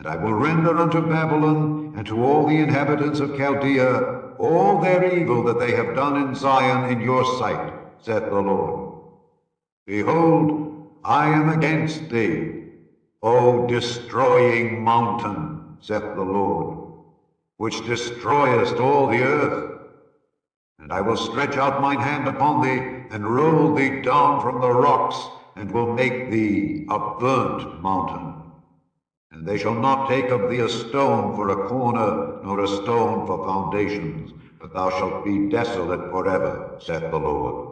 And I will render unto Babylon and to all the inhabitants of Chaldea all their evil that they have done in Zion in your sight, saith the Lord. Behold, I am against thee, O destroying mountain, saith the Lord, which destroyest all the earth. And I will stretch out mine hand upon thee, and roll thee down from the rocks, and will make thee a burnt mountain. And they shall not take of thee a stone for a corner, nor a stone for foundations, but thou shalt be desolate forever, saith the Lord.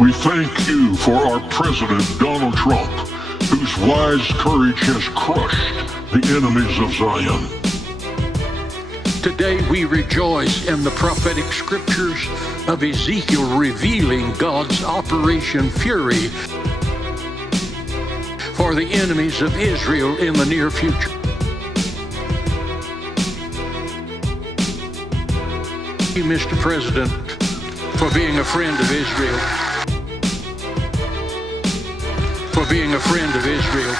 We thank you for our President, Donald Trump, whose wise courage has crushed the enemies of Zion. Today we rejoice in the prophetic scriptures of Ezekiel revealing God's Operation Fury for the enemies of Israel in the near future. Thank you, Mr. President, for being a friend of Israel. For being a friend of Israel.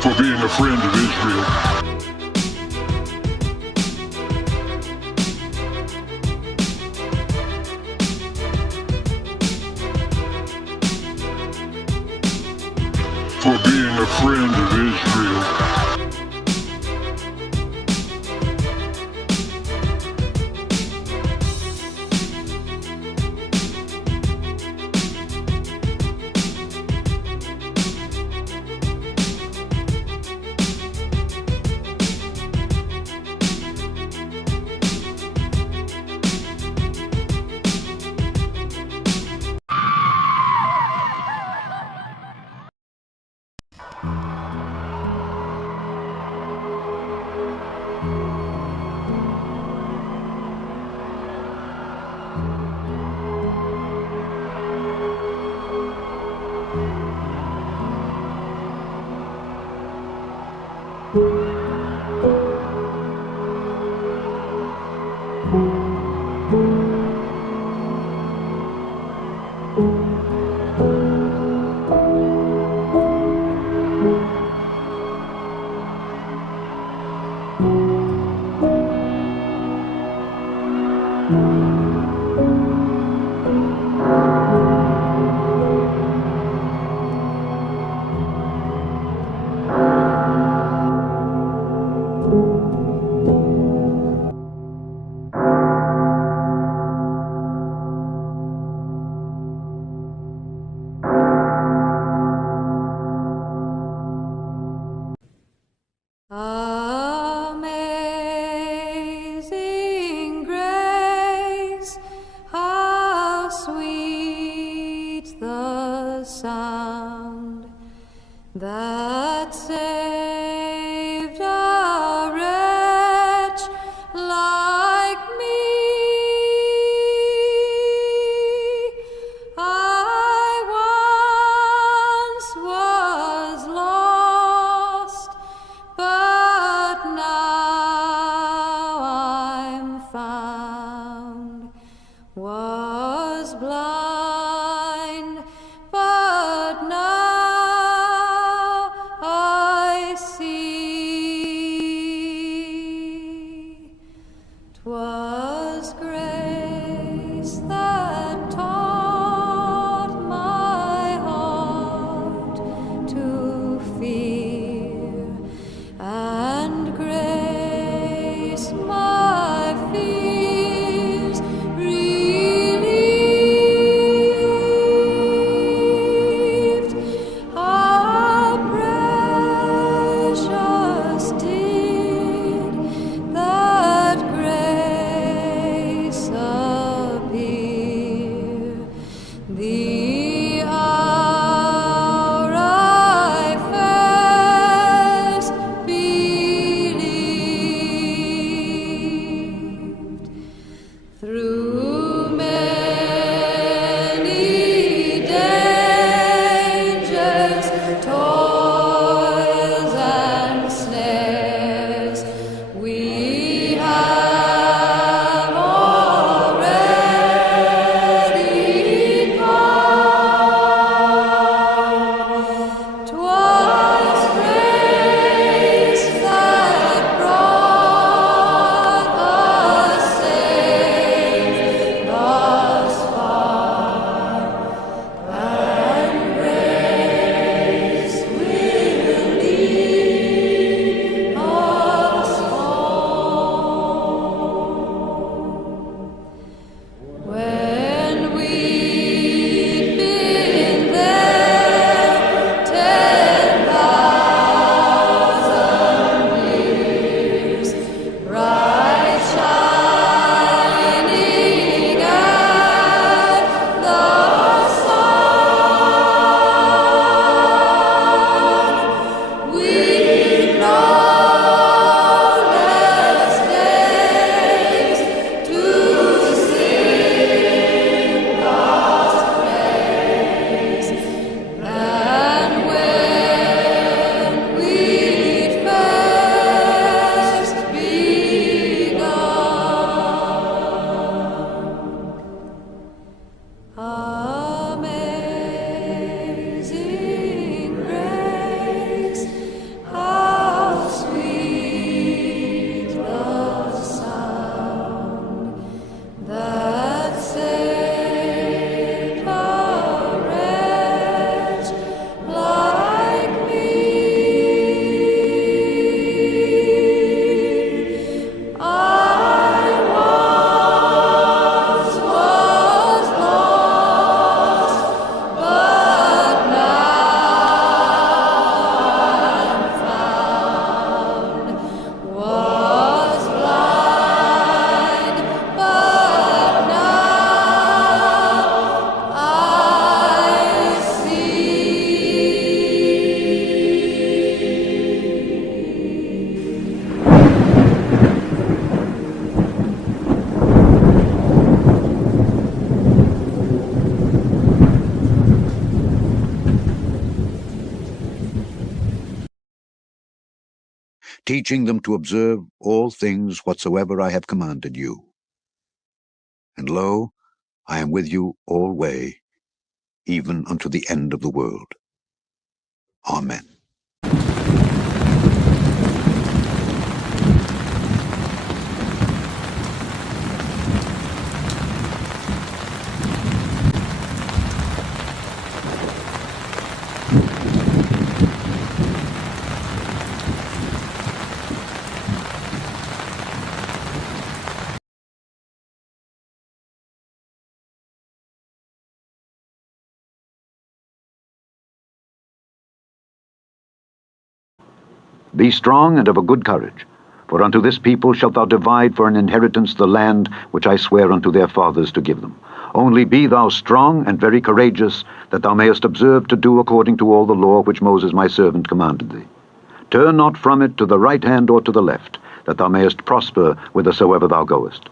For being a friend of Israel. For being a friend of Israel. 'Twas grace that taught my heart to fear, and grace my fears relieved. How precious did that grace appear, the hour I first believed. Through many dangers, toils, and snares, we have already come. 'Twas grace that brought us safe thus far, and grace will lead us home. When we'd been there 10,000 years, bright shining as the sun, we'd no less days to sing God's praise than when we'd first begun. Amazing grace, how sweet the sound that saved a wretch like me. I once was lost, but now I'm found. Was blind, but now I see. Teaching them to observe all things whatsoever I have commanded you. And lo, I am with you alway, even unto the end of the world. Amen. Be strong and of a good courage, for unto this people shalt thou divide for an inheritance the land which I swear unto their fathers to give them. Only be thou strong and very courageous, that thou mayest observe to do according to all the law which Moses my servant commanded thee. Turn not from it to the right hand or to the left, that thou mayest prosper whithersoever thou goest.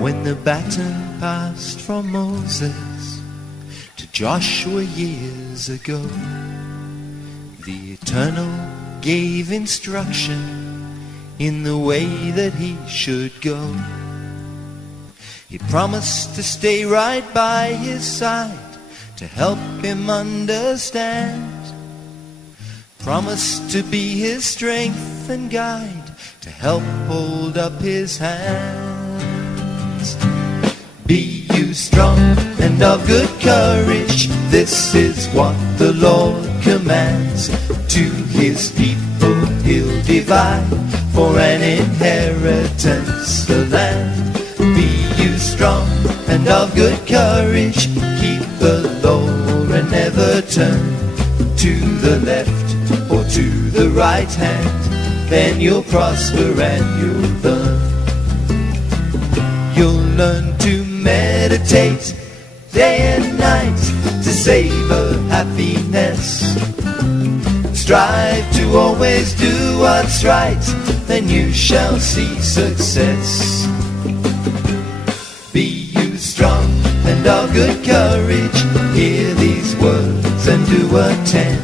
When the baton passed from Moses to Joshua years ago, the Eternal gave instruction in the way that he should go. He promised to stay right by his side, to help him understand. Promised to be his strength and guide, to help hold up his hands. Be you strong and of good courage, this is what the Lord commands. To his people he'll divide for an inheritance the land. Be you strong and of good courage, keep the Lord and never turn to the left or to the right hand, then you'll prosper and you'll learn. You'll learn to meditate day and night to savor happiness. Strive to always do what's right, then you shall see success. Be you strong and of good courage, hear these words and do attend.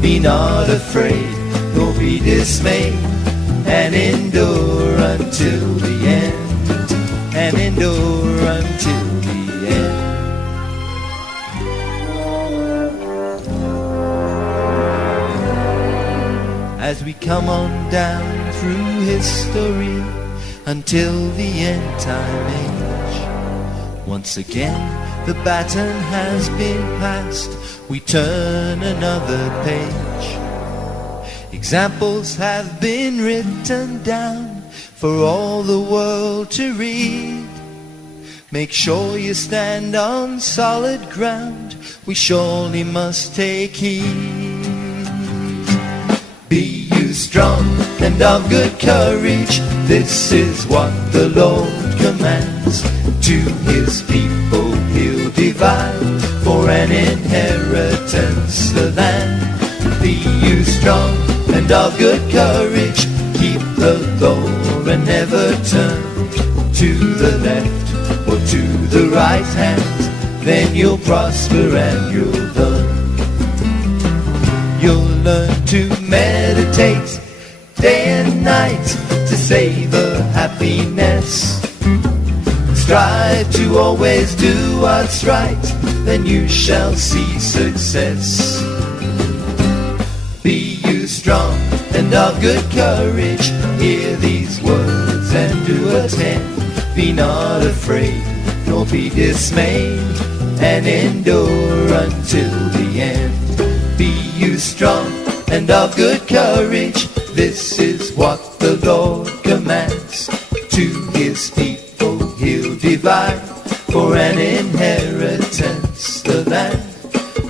Be not afraid, nor be dismayed, and endure until the end, and endure until the end. As we come on down through history until the end time age, once again the baton has been passed, we turn another page. Examples have been written down for all the world to read. Make sure you stand on solid ground, we surely must take heed. Be you strong and of good courage, this is what the Lord commands. To his people he'll divide for an inheritance the land. Be you strong and of good courage, keep the law and never turn to the left or to the right hand, then you'll prosper and you'll learn. You'll learn to meditate day and night to savor happiness. Strive to always do what's right, then you shall see success. Be you strong and of good courage, hear these words and do attend. Be not afraid, nor be dismayed, and endure until the end. Be you strong and of good courage, this is what the Lord commands. To his people he'll divide for an inheritance the land.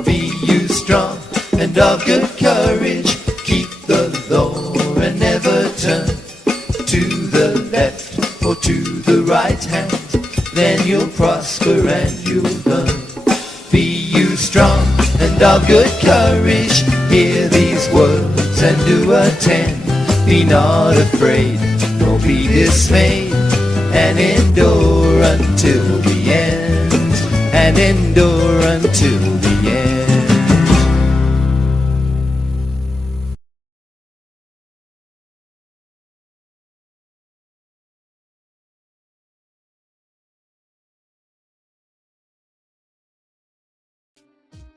Be you strong and of good courage, keep the law and never turn to the left or to the right hand, then you'll prosper and you'll learn. Be you strong and of good courage, hear these words and do attend. Be not afraid, nor be dismayed, and endure until the end, and endure until the end.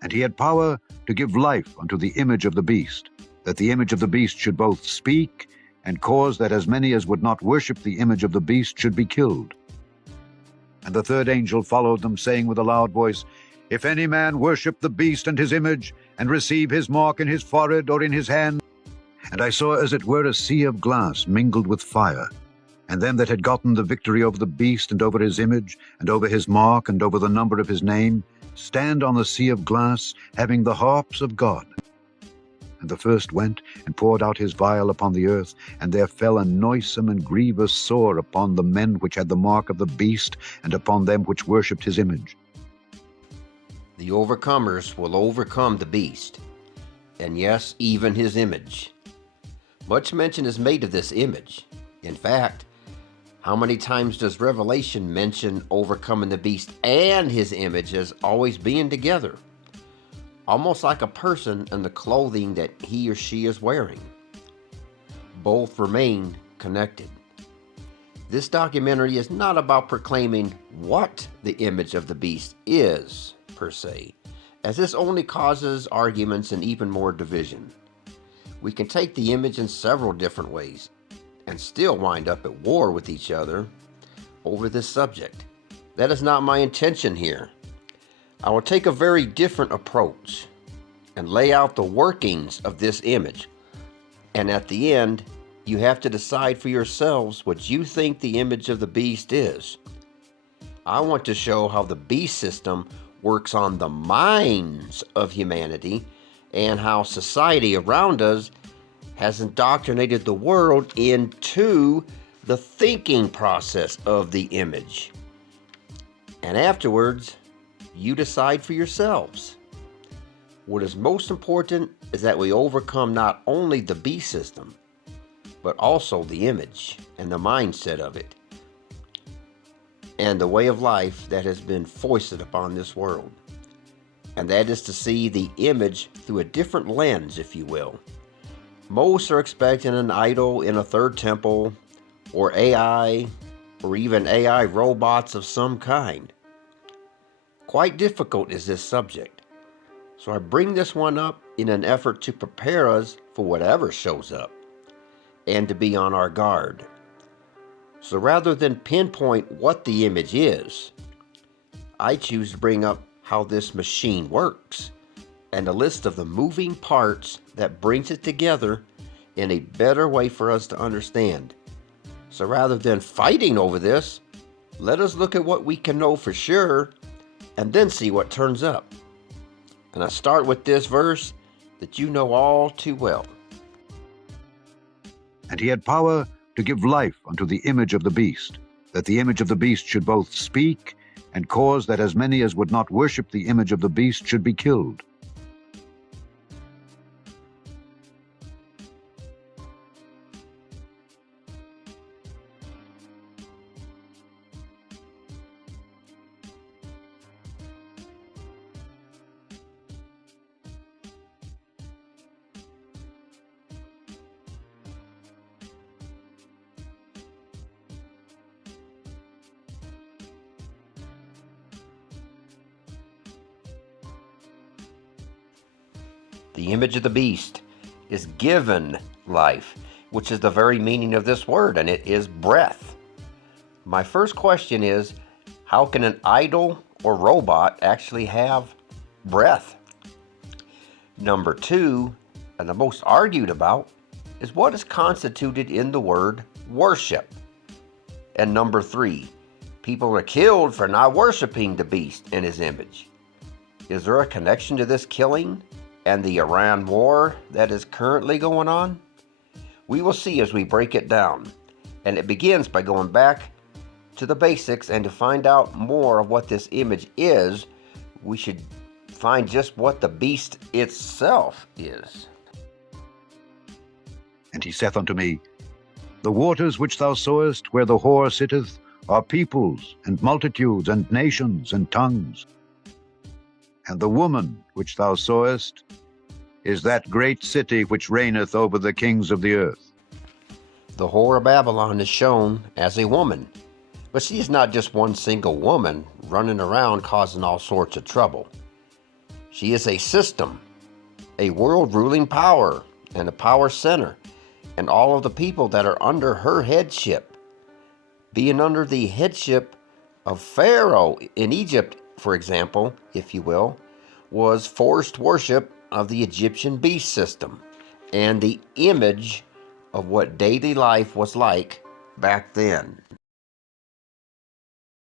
And he had power to give life unto the image of the beast, that the image of the beast should both speak and cause that as many as would not worship the image of the beast should be killed. And the third angel followed them, saying with a loud voice, If any man worship the beast and his image, and receive his mark in his forehead or in his hand. And I saw as it were a sea of glass mingled with fire, and them that had gotten the victory over the beast and over his image, and over his mark, and over the number of his name, stand on the sea of glass, having the harps of God. And the first went and poured out his vial upon the earth, and there fell a noisome and grievous sore upon the men which had the mark of the beast, and upon them which worshipped his image. The overcomers will overcome the beast, and yes, even his image. Much mention is made of this image. In fact, how many times does Revelation mention overcoming the beast and his image as always being together? Almost like a person and the clothing that he or she is wearing. Both remain connected. This documentary is not about proclaiming what the image of the beast is, per se, as this only causes arguments and even more division. We can take the image in several different ways and still wind up at war with each other over this subject. That is not my intention here. I will take a very different approach and lay out the workings of this image. And at the end, you have to decide for yourselves what you think the image of the beast is. I want to show how the beast system works on the minds of humanity and how society around us has indoctrinated the world into the thinking process of the image. And afterwards, you decide for yourselves. What is most important is that we overcome not only the beast system, but also the image and the mindset of it, and the way of life that has been foisted upon this world. And that is to see the image through a different lens, if you will. Most are expecting an idol in a third temple, or AI, or even AI robots of some kind. Quite difficult is this subject, so I bring this one up in an effort to prepare us for whatever shows up, and to be on our guard. So rather than pinpoint what the image is, I choose to bring up how this machine works, and a list of the moving parts that brings it together in a better way for us to understand. So rather than fighting over this, let us look at what we can know for sure and then see what turns up. And I start with this verse that you know all too well. And he had power to give life unto the image of the beast, that the image of the beast should both speak and cause that as many as would not worship the image of the beast should be killed. The image of the beast is given life, which is the very meaning of this word, and it is breath. My first question is, how can an idol or robot actually have breath? Number two, and the most argued about, is what is constituted in the word worship. And number three, people are killed for not worshiping the beast and his image. Is there a connection to this killing and the Iran war that is currently going on? We will see as we break it down. And it begins by going back to the basics, and to find out more of what this image is, we should find just what the beast itself is. And he saith unto me, The waters which thou sawest where the whore sitteth are peoples, and multitudes, and nations, and tongues. And the woman which thou sawest is that great city which reigneth over the kings of the earth. The whore of Babylon is shown as a woman, but she is not just one single woman running around causing all sorts of trouble. She is a system, a world-ruling power, and a power center, and all of the people that are under her headship. Being under the headship of Pharaoh in Egypt, for example, if you will, was forced worship of the Egyptian beast system and the image of what daily life was like back then.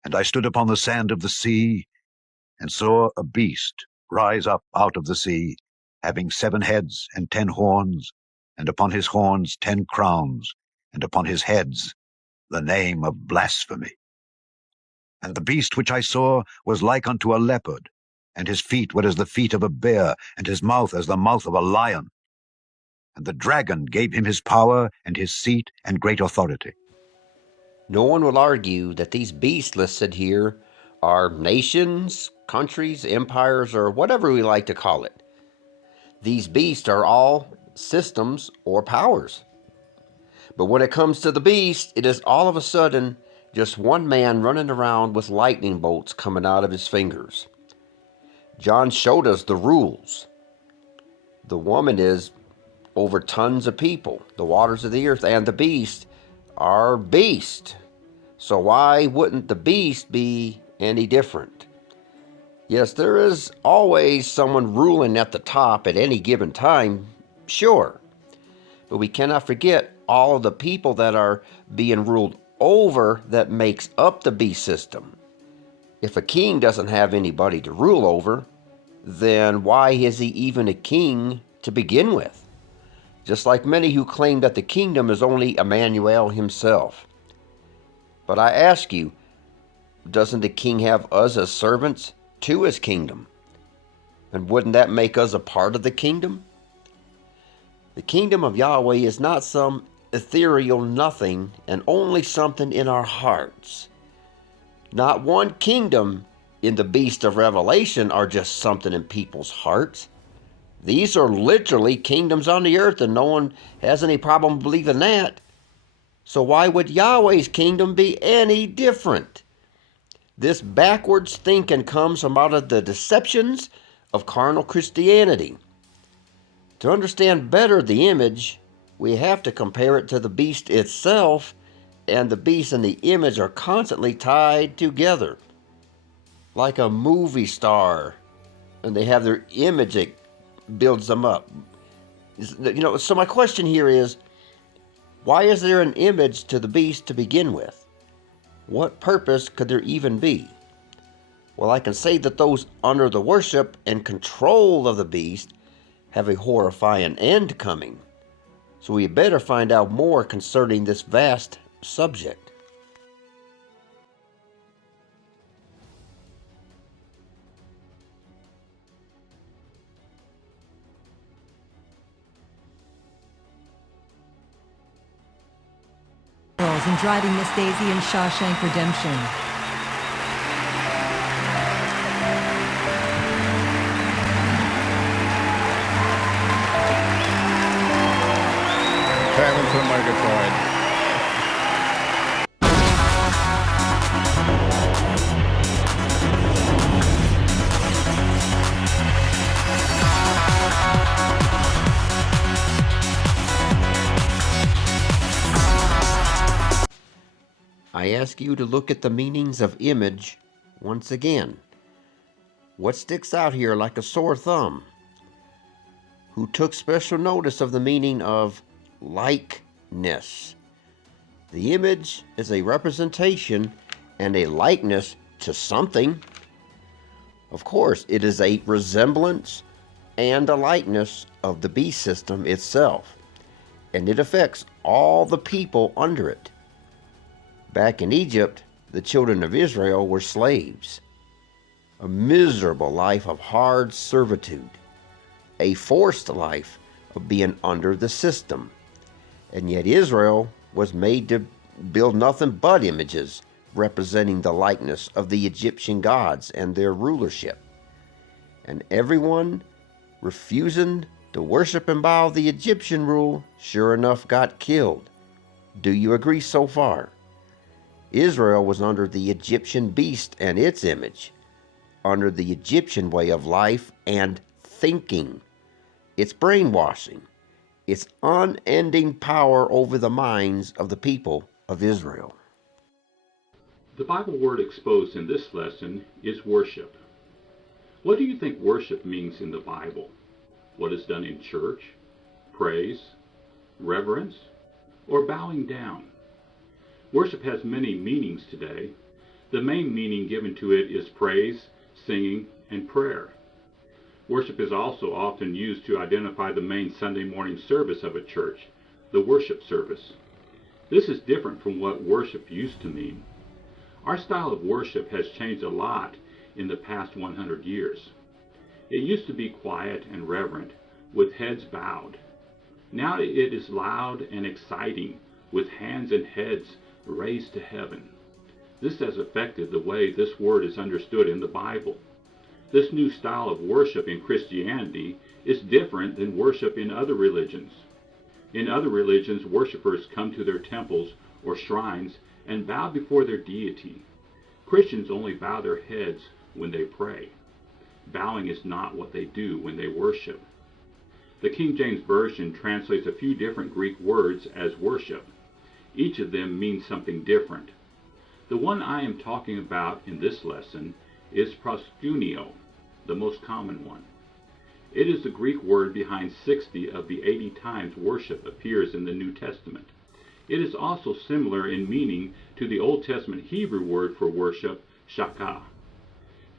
And I stood upon the sand of the sea, and saw a beast rise up out of the sea, having 7 heads and 10 horns, and upon his horns 10 crowns, and upon his heads the name of blasphemy. And the beast which I saw was like unto a leopard, and his feet were as the feet of a bear, and his mouth as the mouth of a lion. And the dragon gave him his power, and his seat, and great authority. No one will argue that these beasts listed here are nations, countries, empires, or whatever we like to call it. These beasts are all systems or powers. But when it comes to the beast, it is all of a sudden just one man running around with lightning bolts coming out of his fingers. John showed us the rules. The woman is over tons of people. The waters of the earth and the beast are beast. So why wouldn't the beast be any different? Yes, there is always someone ruling at the top at any given time, sure. But we cannot forget all of the people that are being ruled over that makes up the beast system. If a king doesn't have anybody to rule over, then why is he even a king to begin with? Just like many who claim that the kingdom is only Emmanuel himself. But I ask you, doesn't the king have us as servants to his kingdom? And wouldn't that make us a part of the kingdom? The kingdom of Yahweh is not some ethereal nothing and only something in our hearts. Not one kingdom in the beast of Revelation are just something in people's hearts. These are literally kingdoms on the earth, and no one has any problem believing that. So why would Yahweh's kingdom be any different? This backwards thinking comes from out of the deceptions of carnal Christianity. To understand better the image, we have to compare it to the beast itself, and the beast and the image are constantly tied together. Like a movie star, and they have their image that builds them up. So my question here is, why is there an image to the beast to begin with? What purpose could there even be? Well, I can say that those under the worship and control of the beast have a horrifying end coming. So we better find out more concerning this vast subject. And driving Miss Daisy in Shawshank Redemption. Traveling from Murgatroyd. I ask you to look at the meanings of image once again. What sticks out here like a sore thumb? Who took special notice of the meaning of likeness? The image is a representation and a likeness to something. Of course, it is a resemblance and a likeness of the beast system itself, and it affects all the people under it. Back in Egypt, the children of Israel were slaves. A miserable life of hard servitude. A forced life of being under the system. And yet Israel was made to build nothing but images representing the likeness of the Egyptian gods and their rulership. And everyone refusing to worship and bow the Egyptian rule sure enough got killed. Do you agree so far? Israel was under the Egyptian beast and its image, under the Egyptian way of life and thinking, its brainwashing, its unending power over the minds of the people of Israel. The Bible word exposed in this lesson is worship. What do you think worship means in the Bible? What is done in church, praise, reverence, or bowing down? Worship has many meanings today. The main meaning given to it is praise, singing, and prayer. Worship is also often used to identify the main Sunday morning service of a church, the worship service. This is different from what worship used to mean. Our style of worship has changed a lot in the past 100 years. It used to be quiet and reverent, with heads bowed. Now it is loud and exciting, with hands and heads raised to heaven. This has affected the way this word is understood in the Bible. This new style of worship in Christianity is different than worship in other religions. In other religions, worshipers come to their temples or shrines and bow before their deity. Christians only bow their heads when they pray. Bowing is not what they do when they worship. The King James Version translates a few different Greek words as worship. Each of them means something different. The one I am talking about in this lesson is proskuneo, the most common one. It is the Greek word behind 60 of the 80 times worship appears in the New Testament. It is also similar in meaning to the Old Testament Hebrew word for worship, shakah.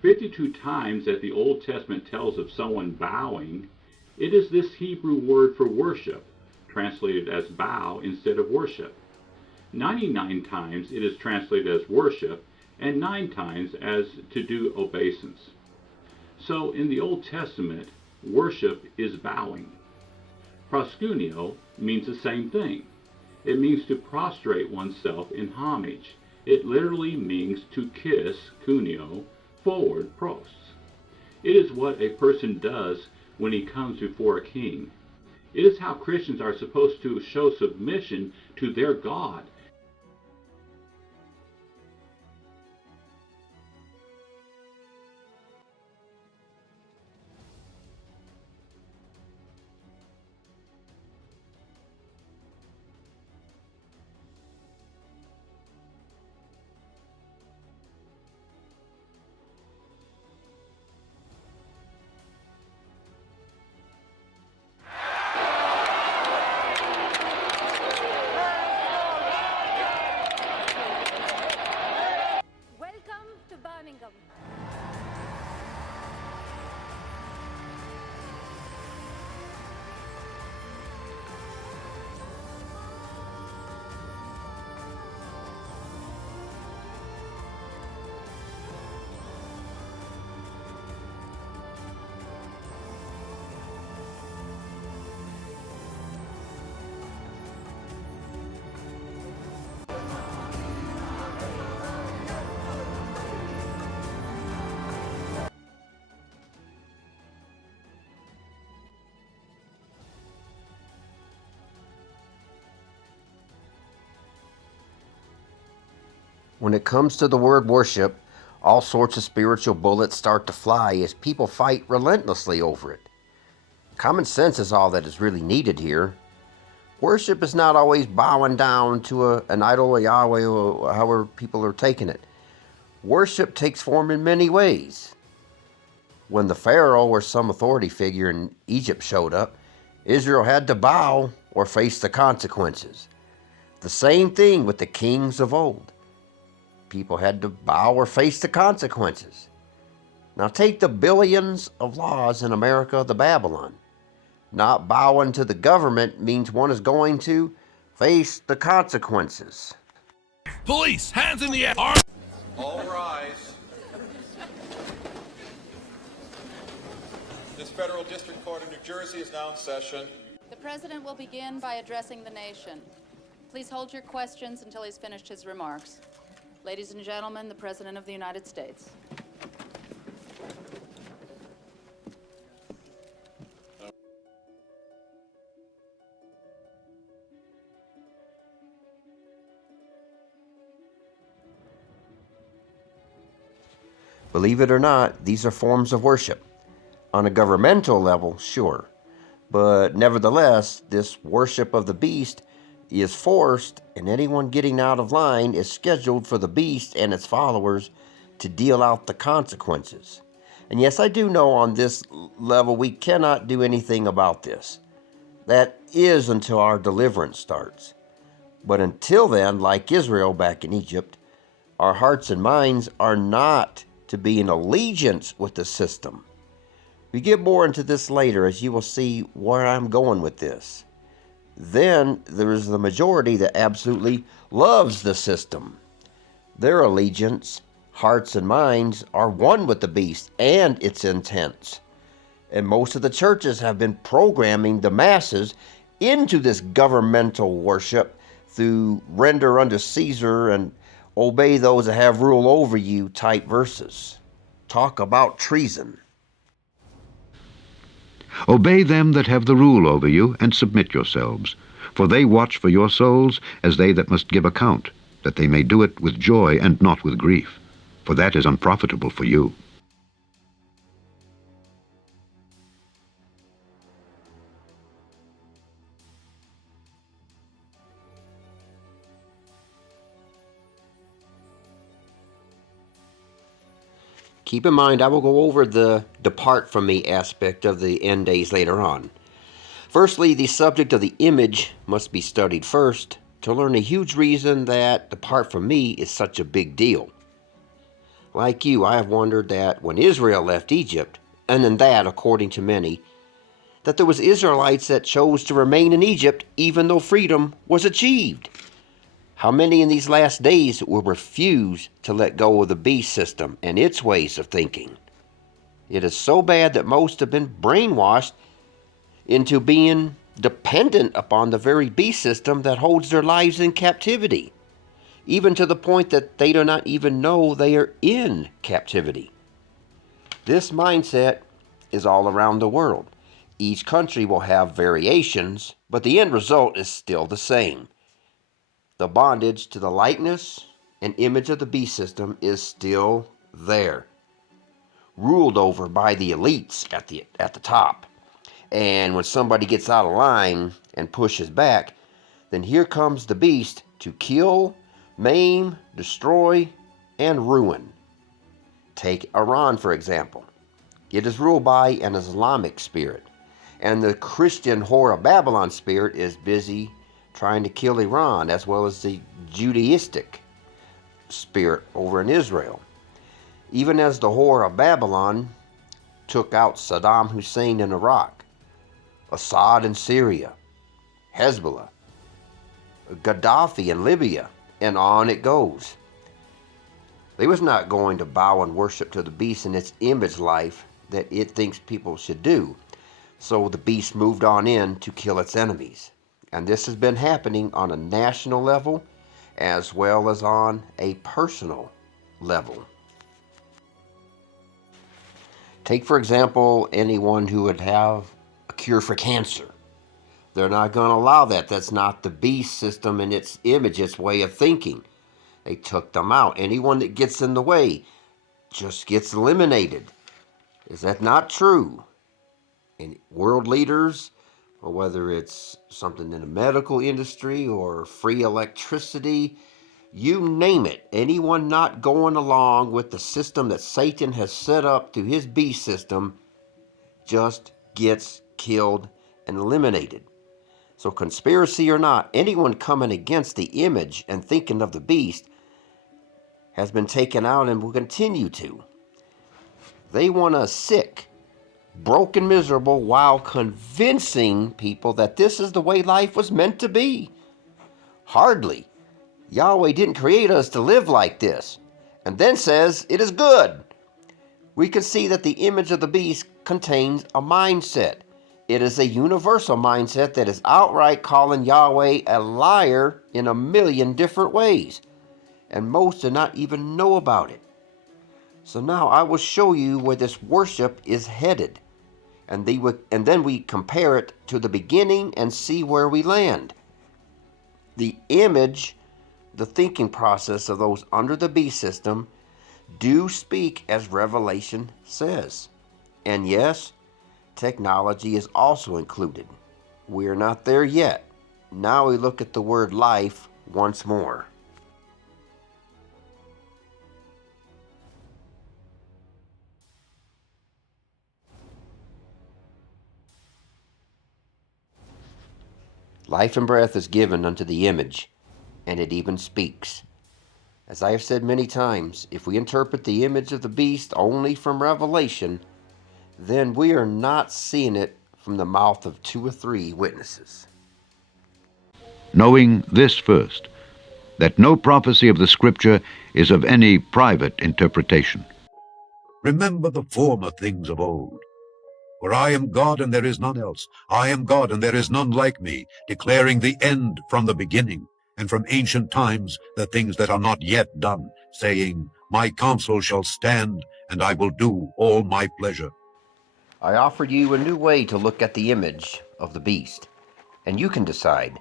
52 times that the Old Testament tells of someone bowing, it is this Hebrew word for worship, translated as bow instead of worship. 99 times it is translated as worship, and 9 times as to do obeisance. So in the Old Testament, worship is bowing. Proskuneo means the same thing. It means to prostrate oneself in homage. It literally means to kiss, kuneo, forward, pros. It is what a person does when he comes before a king. It is how Christians are supposed to show submission to their God. When it comes to the word worship, all sorts of spiritual bullets start to fly as people fight relentlessly over it. Common sense is all that is really needed here. Worship is not always bowing down to an idol or Yahweh or however people are taking it. Worship takes form in many ways. When the Pharaoh or some authority figure in Egypt showed up, Israel had to bow or face the consequences. The same thing with the kings of old. People had to bow or face the consequences. Now take the billions of laws in America to Babylon. Not bowing to the government means one is going to face the consequences. Police, hands in the air. All rise. This federal district court in New Jersey is now in session. The president will begin by addressing the nation. Please hold your questions until he's finished his remarks. Ladies and gentlemen, the President of the United States. Believe it or not, these are forms of worship. On a governmental level, sure. But nevertheless, this worship of the beast is forced, and anyone getting out of line is scheduled for the beast and its followers to deal out the consequences. And yes, I do know on this level we cannot do anything about this. That is until our deliverance starts. But until then, like Israel back in Egypt, our hearts and minds are not to be in allegiance with the system. We get more into this later, as you will see where I'm going with this. Then there is the majority that absolutely loves the system. Their allegiance, hearts and minds are one with the beast and its intents. And most of the churches have been programming the masses into this governmental worship through render unto Caesar and obey those that have rule over you type verses. Talk about treason. Obey them that have the rule over you, and submit yourselves. For they watch for your souls as they that must give account, that they may do it with joy and not with grief, for that is unprofitable for you. Keep in mind, I will go over the depart from me aspect of the end days later on. Firstly, the subject of the image must be studied first to learn a huge reason that depart from me is such a big deal. Like you, I have wondered that when Israel left Egypt, and in that, according to many, that there was Israelites that chose to remain in Egypt even though freedom was achieved. How many in these last days will refuse to let go of the beast system and its ways of thinking? It is so bad that most have been brainwashed into being dependent upon the very beast system that holds their lives in captivity, even to the point that they do not even know they are in captivity. This mindset is all around the world. Each country will have variations, but the end result is still the same. The bondage to the likeness and image of the beast system is still there, ruled over by the elites at the top. And when somebody gets out of line and pushes back, then here comes the beast to kill, maim, destroy, and ruin. Take Iran, for example. It is ruled by an Islamic spirit, and the Christian whore of Babylon spirit is busy trying to kill Iran, as well as the Judaistic spirit over in Israel. Even as the whore of Babylon took out Saddam Hussein in Iraq, Assad in Syria, Hezbollah, Gaddafi in Libya, and on it goes. They was not going to bow and worship to the beast in its image life that it thinks people should do. So the beast moved on in to kill its enemies. And this has been happening on a national level as well as on a personal level. Take, for example, anyone who would have a cure for cancer. They're not going to allow that. That's not the beast system and its image, its way of thinking. They took them out. Anyone that gets in the way just gets eliminated. Is that not true? And world leaders, or whether it's something in the medical industry or free electricity, you name it, anyone not going along with the system that Satan has set up through his beast system just gets killed and eliminated. So conspiracy or not, anyone coming against the image and thinking of the beast has been taken out and will continue to. They want us sick, broken, miserable, while convincing people that this is the way life was meant to be. Hardly. Yahweh didn't create us to live like this, and then says it is good. We can see that the image of the beast contains a mindset. It is a universal mindset that is outright calling Yahweh a liar in a million different ways, and most do not even know about it. So now I will show you where this worship is headed. And then we compare it to the beginning and see where we land. The image, the thinking process of those under the beast system do speak as Revelation says. And yes, technology is also included. We are not there yet. Now we look at the word life once more. Life and breath is given unto the image, and it even speaks. As I have said many times, if we interpret the image of the beast only from Revelation, then we are not seeing it from the mouth of 2 or 3 witnesses. Knowing this first, that no prophecy of the Scripture is of any private interpretation. Remember the former things of old. For I am God and there is none else. I am God and there is none like me, declaring the end from the beginning, and from ancient times the things that are not yet done, saying, My counsel shall stand, and I will do all my pleasure. I offered you a new way to look at the image of the beast, and you can decide.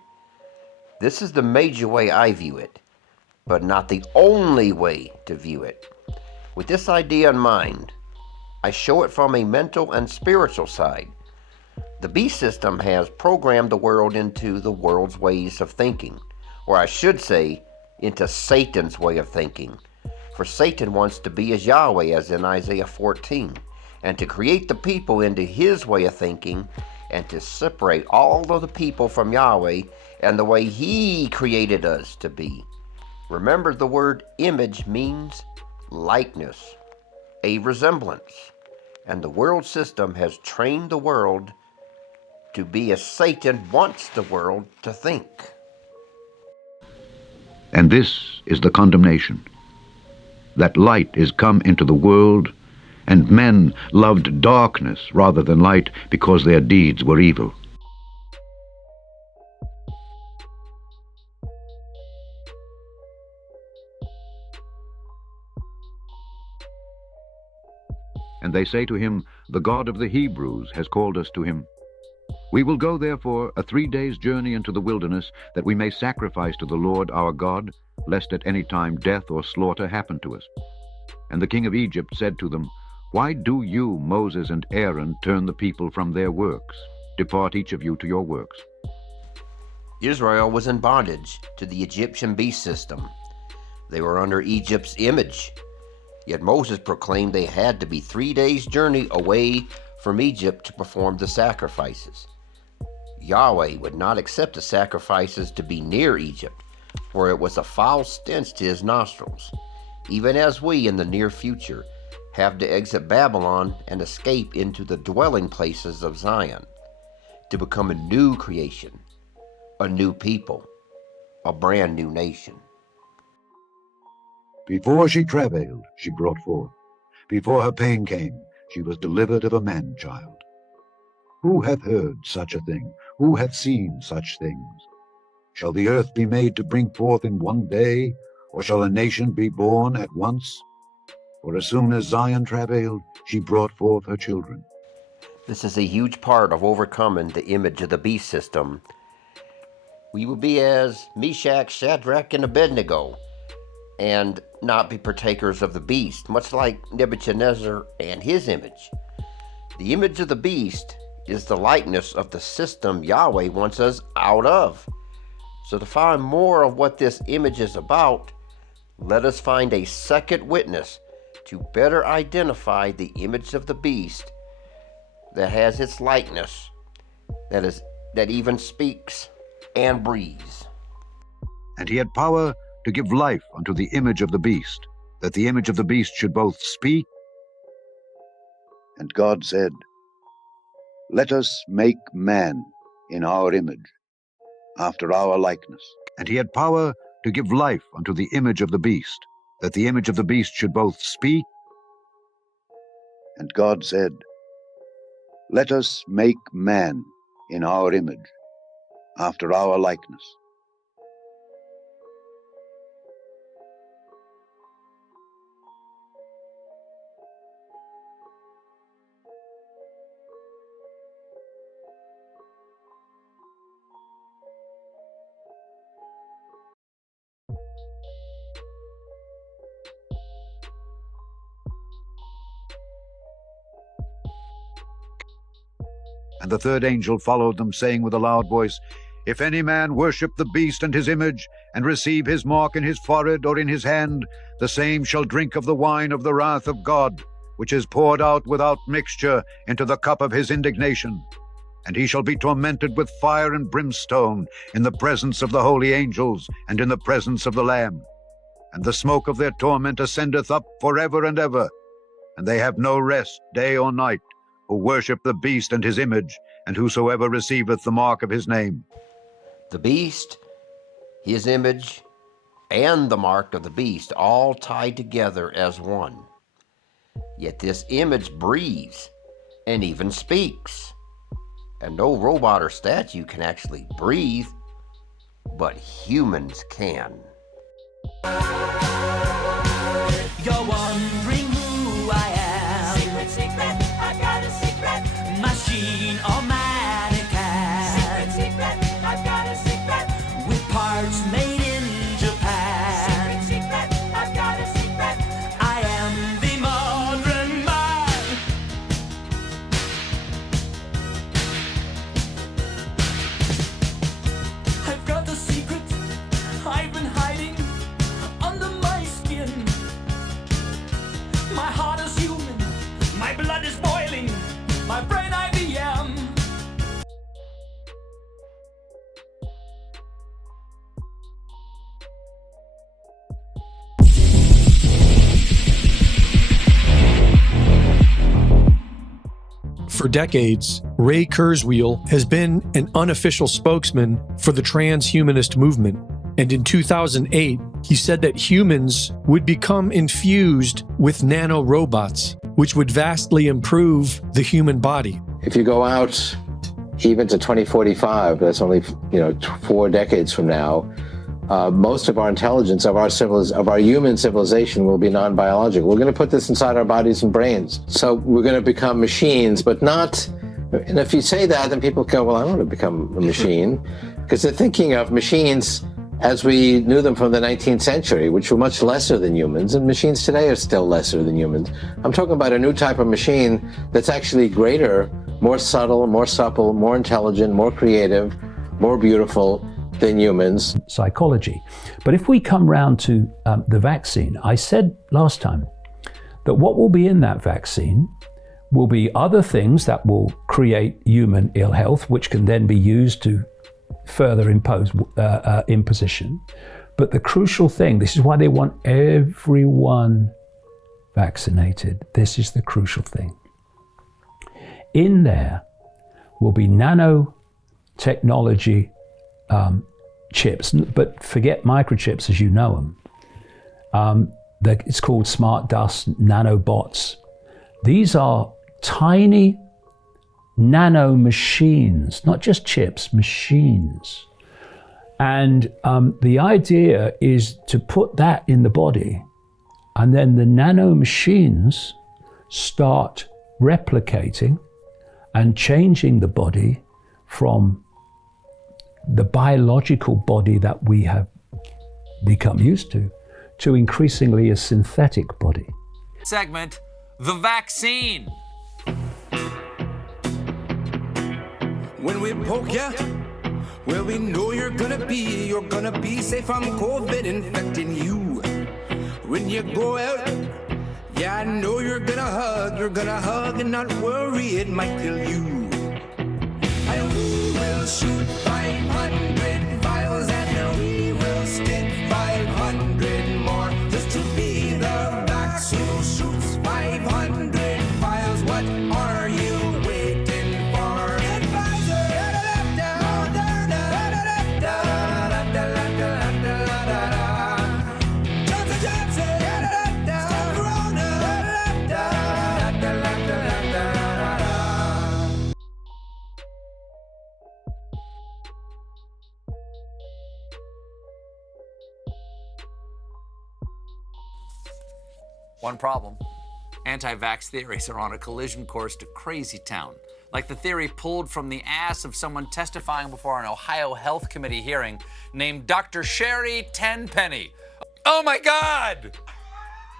This is the major way I view it, but not the only way to view it. With this idea in mind, I show it from a mental and spiritual side. The beast system has programmed the world into the world's ways of thinking, or I should say, into Satan's way of thinking. For Satan wants to be as Yahweh, as in Isaiah 14, and to create the people into his way of thinking, and to separate all of the people from Yahweh and the way he created us to be. Remember, the word image means likeness, a resemblance, and the world system has trained the world to be as Satan wants the world to think. And this is the condemnation, that light is come into the world, and men loved darkness rather than light, because their deeds were evil. And they say to him, the God of the Hebrews has called us to him. We will go therefore a 3 days' journey into the wilderness, that we may sacrifice to the Lord our God, lest at any time death or slaughter happen to us. And the king of Egypt said to them, Why do you, Moses and Aaron, turn the people from their works? Depart each of you to your works. Israel was in bondage to the Egyptian beast system. They were under Egypt's image. Yet Moses proclaimed they had to be 3 days' journey away from Egypt to perform the sacrifices. Yahweh would not accept the sacrifices to be near Egypt, for it was a foul stench to his nostrils, even as we in the near future have to exit Babylon and escape into the dwelling places of Zion, to become a new creation, a new people, a brand new nation. Before she travailed, she brought forth. Before her pain came, she was delivered of a man-child. Who hath heard such a thing? Who hath seen such things? Shall the earth be made to bring forth in one day, or shall a nation be born at once? For as soon as Zion travailed, she brought forth her children. This is a huge part of overcoming the image of the beast system. We will be as Meshach, Shadrach, and Abednego, and not be partakers of the beast, much like Nebuchadnezzar and his image. The image of the beast is the likeness of the system Yahweh wants us out of. So to find more of what this image is about, let us find a second witness to better identify the image of the beast that has its likeness, that even speaks and breathes. And he had power to give life unto the image of the beast, that the image of the beast should both speak. And God said, Let us make man in our image, after our likeness. And he had power to give life unto the image of the beast, that the image of the beast should both speak. And God said, Let us make man in our image, after our likeness. And the third angel followed them, saying with a loud voice, If any man worship the beast and his image, and receive his mark in his forehead or in his hand, the same shall drink of the wine of the wrath of God, which is poured out without mixture into the cup of his indignation. And he shall be tormented with fire and brimstone in the presence of the holy angels and in the presence of the Lamb. And the smoke of their torment ascendeth up forever and ever. And they have no rest day or night, who worship the beast and his image, and whosoever receiveth the mark of his name. The beast, his image, and the mark of the beast all tied together as one. Yet this image breathes and even speaks. And no robot or statue can actually breathe, but humans can. You're wondering who I am. Secret, secret, I got a secret. Machine or mannequin. Secret, secret, I've got a secret. With parts My heart is human, my blood is boiling, my brain IBM. For decades, Ray Kurzweil has been an unofficial spokesman for the transhumanist movement. And in 2008, he said that humans would become infused with nanorobots, which would vastly improve the human body. If you go out even to 2045, that's only 4 decades from now, most of our intelligence, of our human civilization will be non-biological. We're going to put this inside our bodies and brains. So we're going to become machines, but not, and if you say that, then people go, well, I don't want to become a machine, because they're thinking of machines as we knew them from the 19th century, which were much lesser than humans, and machines today are still lesser than humans. I'm talking about a new type of machine that's actually greater, more subtle, more supple, more intelligent, more creative, more beautiful than humans. Psychology. But if we come round to the vaccine, I said last time that what will be in that vaccine will be other things that will create human ill health, which can then be used to further impose imposition. But the crucial thing, this is why they want everyone vaccinated. This is the crucial thing. In there will be nanotechnology chips, but forget microchips as you know them. It's called smart dust, nanobots. These are tiny nano machines, not just chips, machines. And the idea is to put that in the body, and then the nano machines start replicating and changing the body from the biological body that we have become used to increasingly a synthetic body. Segment, the vaccine. When we poke ya, well, we know you're gonna be safe from COVID infecting you. When you go out, yeah, I know you're gonna hug and not worry, it might kill you. And we will shoot 500 vials and we will stick 500 more just to be the vaccine who shoots 500 vials. What are you waiting for? One problem. Anti-vax theories are on a collision course to crazy town. Like the theory pulled from the ass of someone testifying before an Ohio Health Committee hearing named Dr. Sherry Tenpenny. Oh my God!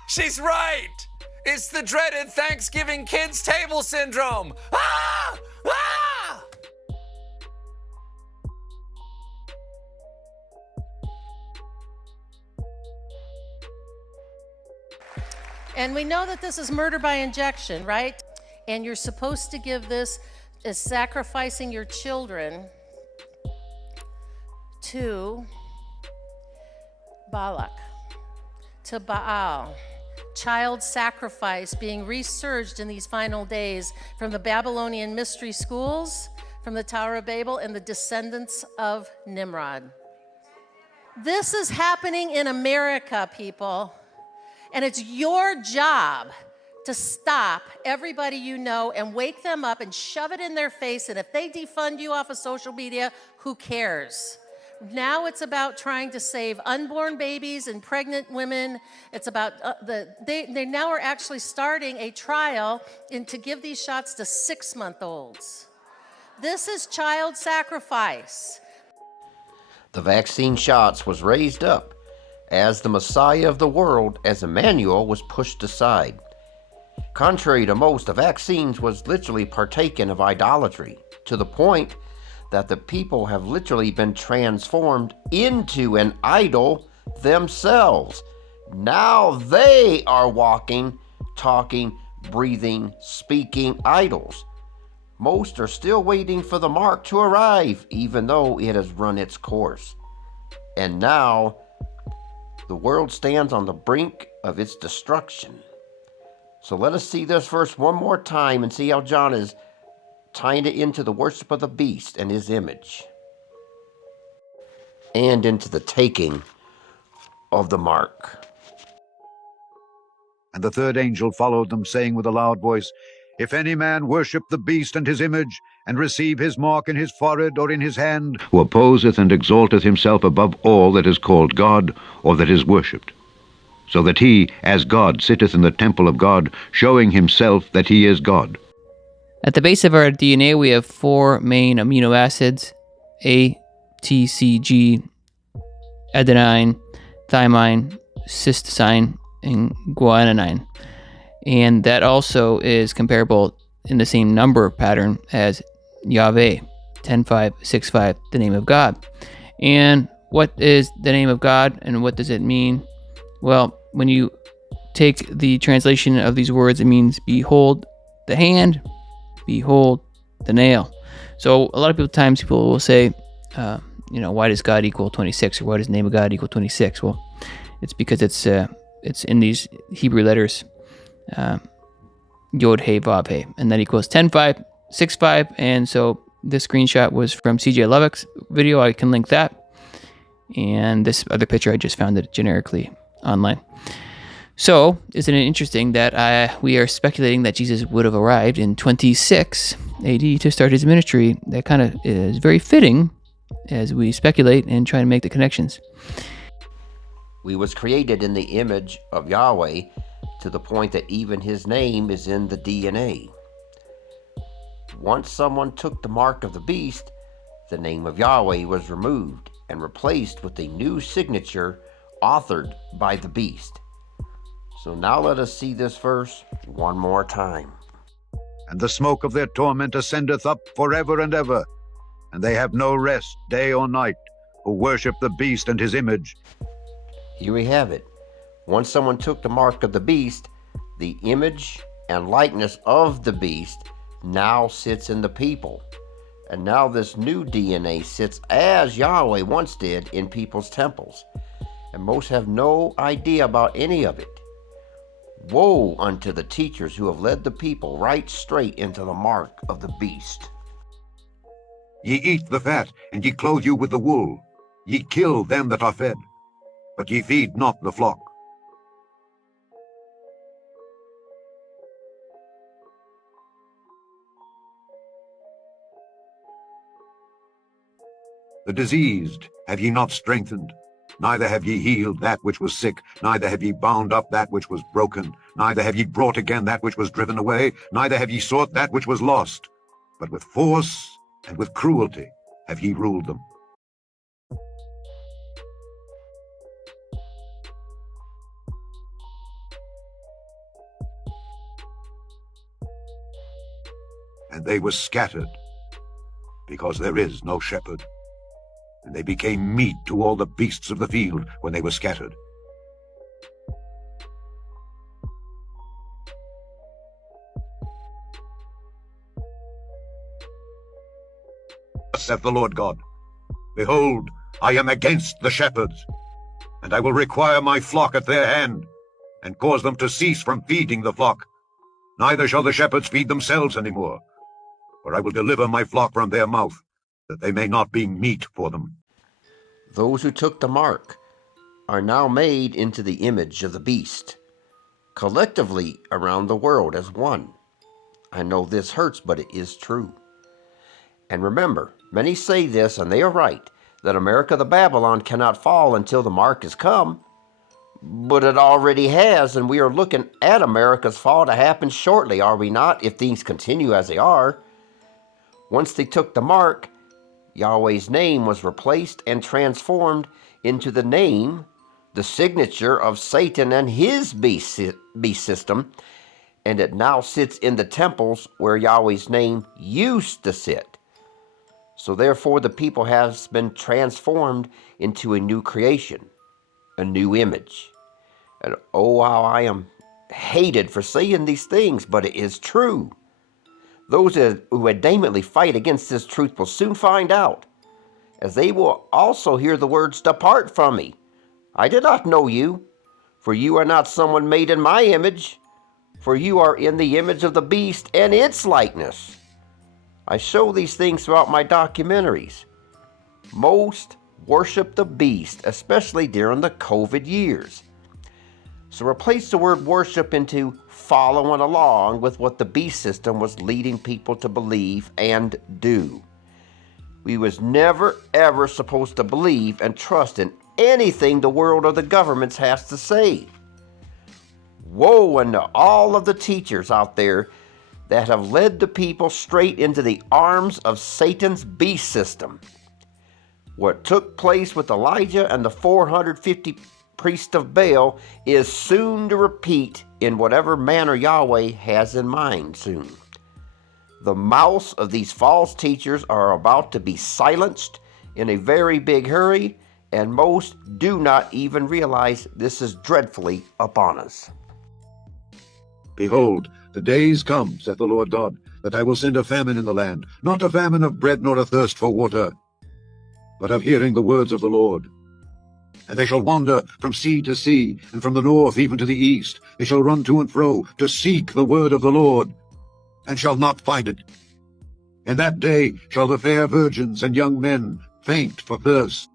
She's right! It's the dreaded Thanksgiving kids table syndrome! Ah! Ah! And we know that this is murder by injection, right? And you're supposed to give this as sacrificing your children to Balak, to Baal. Child sacrifice being resurged in these final days from the Babylonian mystery schools, from the Tower of Babel, and the descendants of Nimrod. This is happening in America, people. And it's your job to stop everybody you know and wake them up and shove it in their face. And if they defund you off of social media, who cares? Now it's about trying to save unborn babies and pregnant women. It's about, they now are actually starting a trial to give these shots to 6-month-olds. This is child sacrifice. The vaccine shots was raised up as the Messiah of the world, as Emmanuel was pushed aside. Contrary to most, the vaccines was literally partaken of idolatry, to the point that the people have literally been transformed into an idol themselves. Now they are walking talking, breathing, speaking idols. Most are still waiting for the mark to arrive, even though it has run its course. And now, the world stands on the brink of its destruction. So let us see this verse one more time and see how John is tying it into the worship of the beast and his image, and into the taking of the mark. And the third angel followed them, saying with a loud voice, If any man worship the beast and his image, and receive his mark in his forehead or in his hand, who opposeth and exalteth himself above all that is called God, or that is worshipped, so that he, as God, sitteth in the temple of God, showing himself that he is God. At the base of our DNA, we have 4 main amino acids: A, T, C, G, adenine, thymine, cytosine, and guanine. And that also is comparable in the same number pattern as Yahweh, 10:5, the name of God. And what is the name of God and what does it mean? Well, when you take the translation of these words, it means behold the hand, behold the nail. So a lot of times people will say, why does God equal 26, or why does the name of God equal 26? Well, it's because it's in these Hebrew letters, Yod He Vav He, and that equals 10:5, 6:5. And so this screenshot was from CJ Lovick's video. I can link that. And this other picture, I just found it generically online. So, isn't it interesting that we are speculating that Jesus would have arrived in 26 AD to start his ministry? That kind of is very fitting as we speculate and try to make the connections. We was created in the image of Yahweh to the point that even his name is in the DNA. Once someone took the mark of the beast, the name of Yahweh was removed and replaced with a new signature authored by the beast. So now let us see this verse one more time. And the smoke of their torment ascendeth up forever and ever, and they have no rest day or night, who worship the beast and his image. Here we have it. Once someone took the mark of the beast, the image and likeness of the beast now sits in the people. And now this new DNA sits as Yahweh once did in people's temples. And most have no idea about any of it. Woe unto the teachers who have led the people right straight into the mark of the beast. Ye eat the fat, and ye clothe you with the wool. Ye kill them that are fed, but ye feed not the flock. The diseased have ye not strengthened, neither have ye healed that which was sick, neither have ye bound up that which was broken, neither have ye brought again that which was driven away, neither have ye sought that which was lost, but with force and with cruelty have ye ruled them. And they were scattered, because there is no shepherd. And they became meat to all the beasts of the field when they were scattered. Thus saith the Lord God, Behold, I am against the shepherds, and I will require my flock at their hand, and cause them to cease from feeding the flock. Neither shall the shepherds feed themselves any more, for I will deliver my flock from their mouth, that they may not be meat for them. Those who took the mark are now made into the image of the beast, collectively around the world as one. I know this hurts, but it is true. And remember, many say this, and they are right, that America the Babylon cannot fall until the mark has come. But it already has, and we are looking at America's fall to happen shortly, are we not, if things continue as they are? Once they took the mark, Yahweh's name was replaced and transformed into the name, the signature of Satan and his beast system, and it now sits in the temples where Yahweh's name used to sit. So therefore the people has been transformed into a new creation, a new image. And oh, how I am hated for saying these things, but it is true. Those who adamantly fight against this truth will soon find out, as they will also hear the words, "Depart from me. I did not know you, for you are not someone made in my image, for you are in the image of the beast and its likeness." I show these things throughout my documentaries. Most worship the beast, especially during the COVID years. So replace the word worship into following along with what the beast system was leading people to believe and do. We was never ever supposed to believe and trust in anything the world or the governments has to say. Woe unto all of the teachers out there that have led the people straight into the arms of Satan's beast system. What took place with Elijah and the 450 priests of Baal is soon to repeat in whatever manner Yahweh has in mind soon. The mouths of these false teachers are about to be silenced in a very big hurry, and most do not even realize this is dreadfully upon us. Behold, the days come, saith the Lord God, that I will send a famine in the land, not a famine of bread nor a thirst for water, but of hearing the words of the Lord. And they shall wander from sea to sea, and from the north even to the east. They shall run to and fro to seek the word of the Lord, and shall not find it. In that day shall the fair virgins and young men faint for thirst.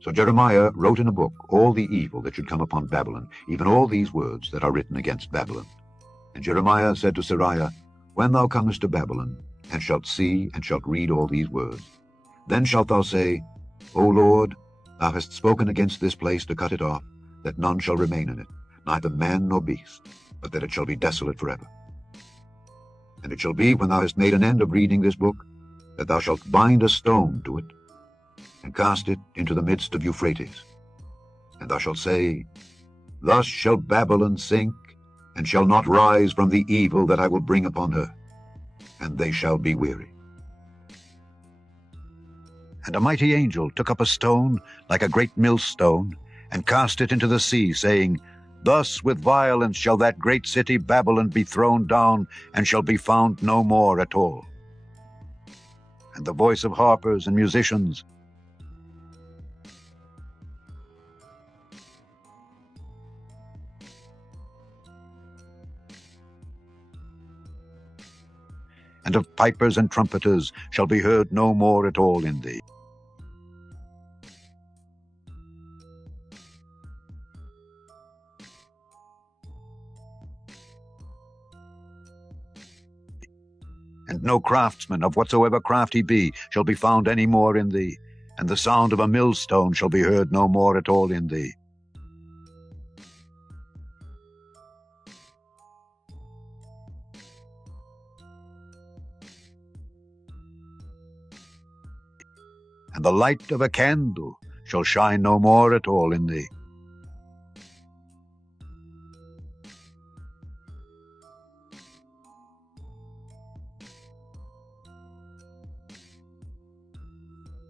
So Jeremiah wrote in a book all the evil that should come upon Babylon, even all these words that are written against Babylon. And Jeremiah said to Seraiah, When thou comest to Babylon, and shalt see and shalt read all these words, then shalt thou say, O Lord, thou hast spoken against this place to cut it off, that none shall remain in it, neither man nor beast, but that it shall be desolate forever. And it shall be, when thou hast made an end of reading this book, that thou shalt bind a stone to it, and cast it into the midst of Euphrates. And thou shalt say, Thus shall Babylon sink, and shall not rise from the evil that I will bring upon her, and they shall be weary. And a mighty angel took up a stone like a great millstone, and cast it into the sea, saying, Thus with violence shall that great city Babylon be thrown down, and shall be found no more at all. And the voice of harpers and musicians, and of pipers and trumpeters shall be heard no more at all in thee. And no craftsman, of whatsoever craft he be, shall be found any more in thee, and the sound of a millstone shall be heard no more at all in thee. And the light of a candle shall shine no more at all in thee.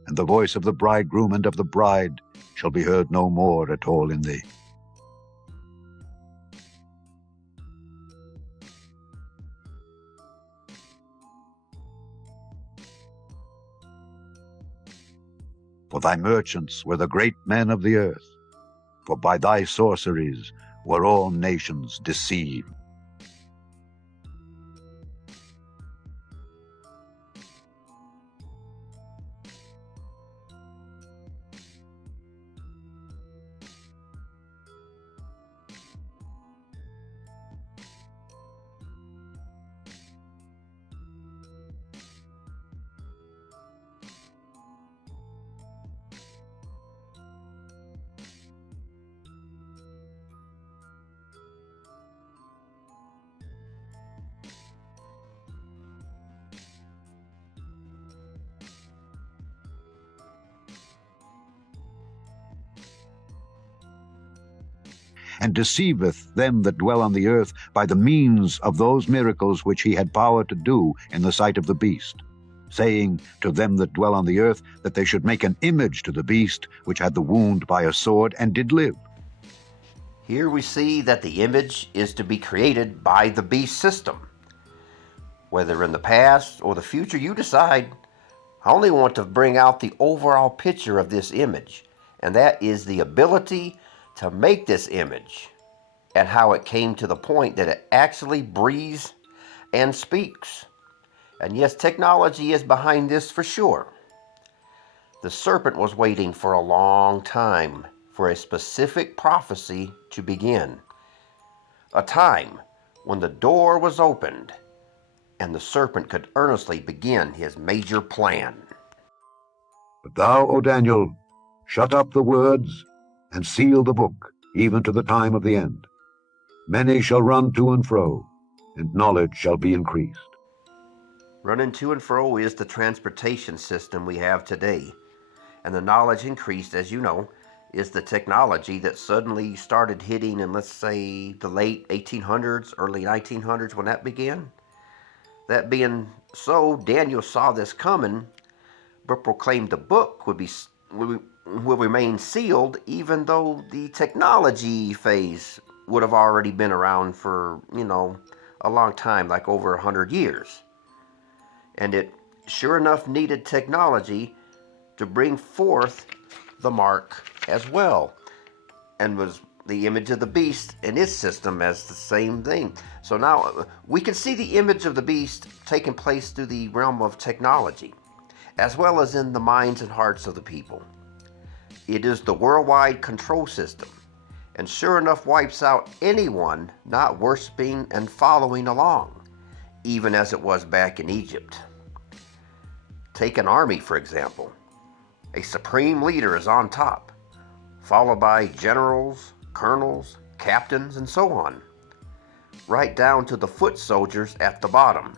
And the voice of the bridegroom and of the bride shall be heard no more at all in thee. For thy merchants were the great men of the earth, for by thy sorceries were all nations deceived. and deceiveth them that dwell on the earth by the means of those miracles which he had power to do in the sight of the beast, saying to them that dwell on the earth that they should make an image to the beast which had the wound by a sword and did live. Here we see that the image is to be created by the beast system. Whether in the past or the future you decide, I only want to bring out the overall picture of this image, and that is the ability to make this image and how it came to the point that it actually breathes and speaks. And yes, technology is behind this for sure. The serpent was waiting for a long time for a specific prophecy to begin, a time when the door was opened and the serpent could earnestly begin his major plan. But thou, O Daniel, shut up the words and seal the book, even to the time of the end. Many shall run to and fro, and knowledge shall be increased. Running to and fro is the transportation system we have today, and the knowledge increased, as you know, is the technology that suddenly started hitting in, let's say, the late 1800s, early 1900s when that began. That being so, Daniel saw this coming, but proclaimed the book will remain sealed, even though the technology phase would have already been around for, a long time, like over 100 years. And it sure enough needed technology to bring forth the mark as well, and was the image of the beast in its system as the same thing. So now we can see the image of the beast taking place through the realm of technology, as well as in the minds and hearts of the people. It is the worldwide control system, and sure enough wipes out anyone not worshiping and following along, even as it was back in Egypt. Take an army, for example. A supreme leader is on top, followed by generals, colonels, captains, and so on, right down to the foot soldiers at the bottom.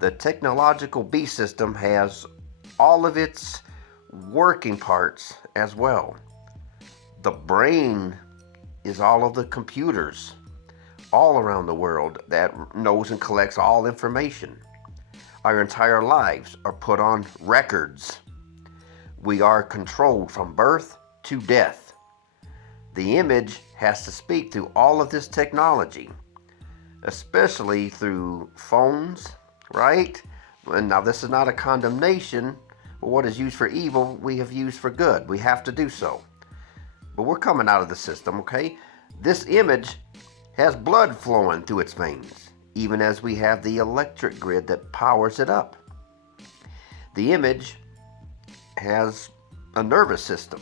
The technological beast system has all of its working parts as well. The brain is all of the computers all around the world that knows and collects all information. Our entire lives are put on records. We are controlled from birth to death. The image has to speak through all of this technology, especially through phones, right? And now this is not a condemnation, but what is used for evil, we have used for good. We have to do so. But we're coming out of the system, okay? This image has blood flowing through its veins, even as we have the electric grid that powers it up. The image has a nervous system,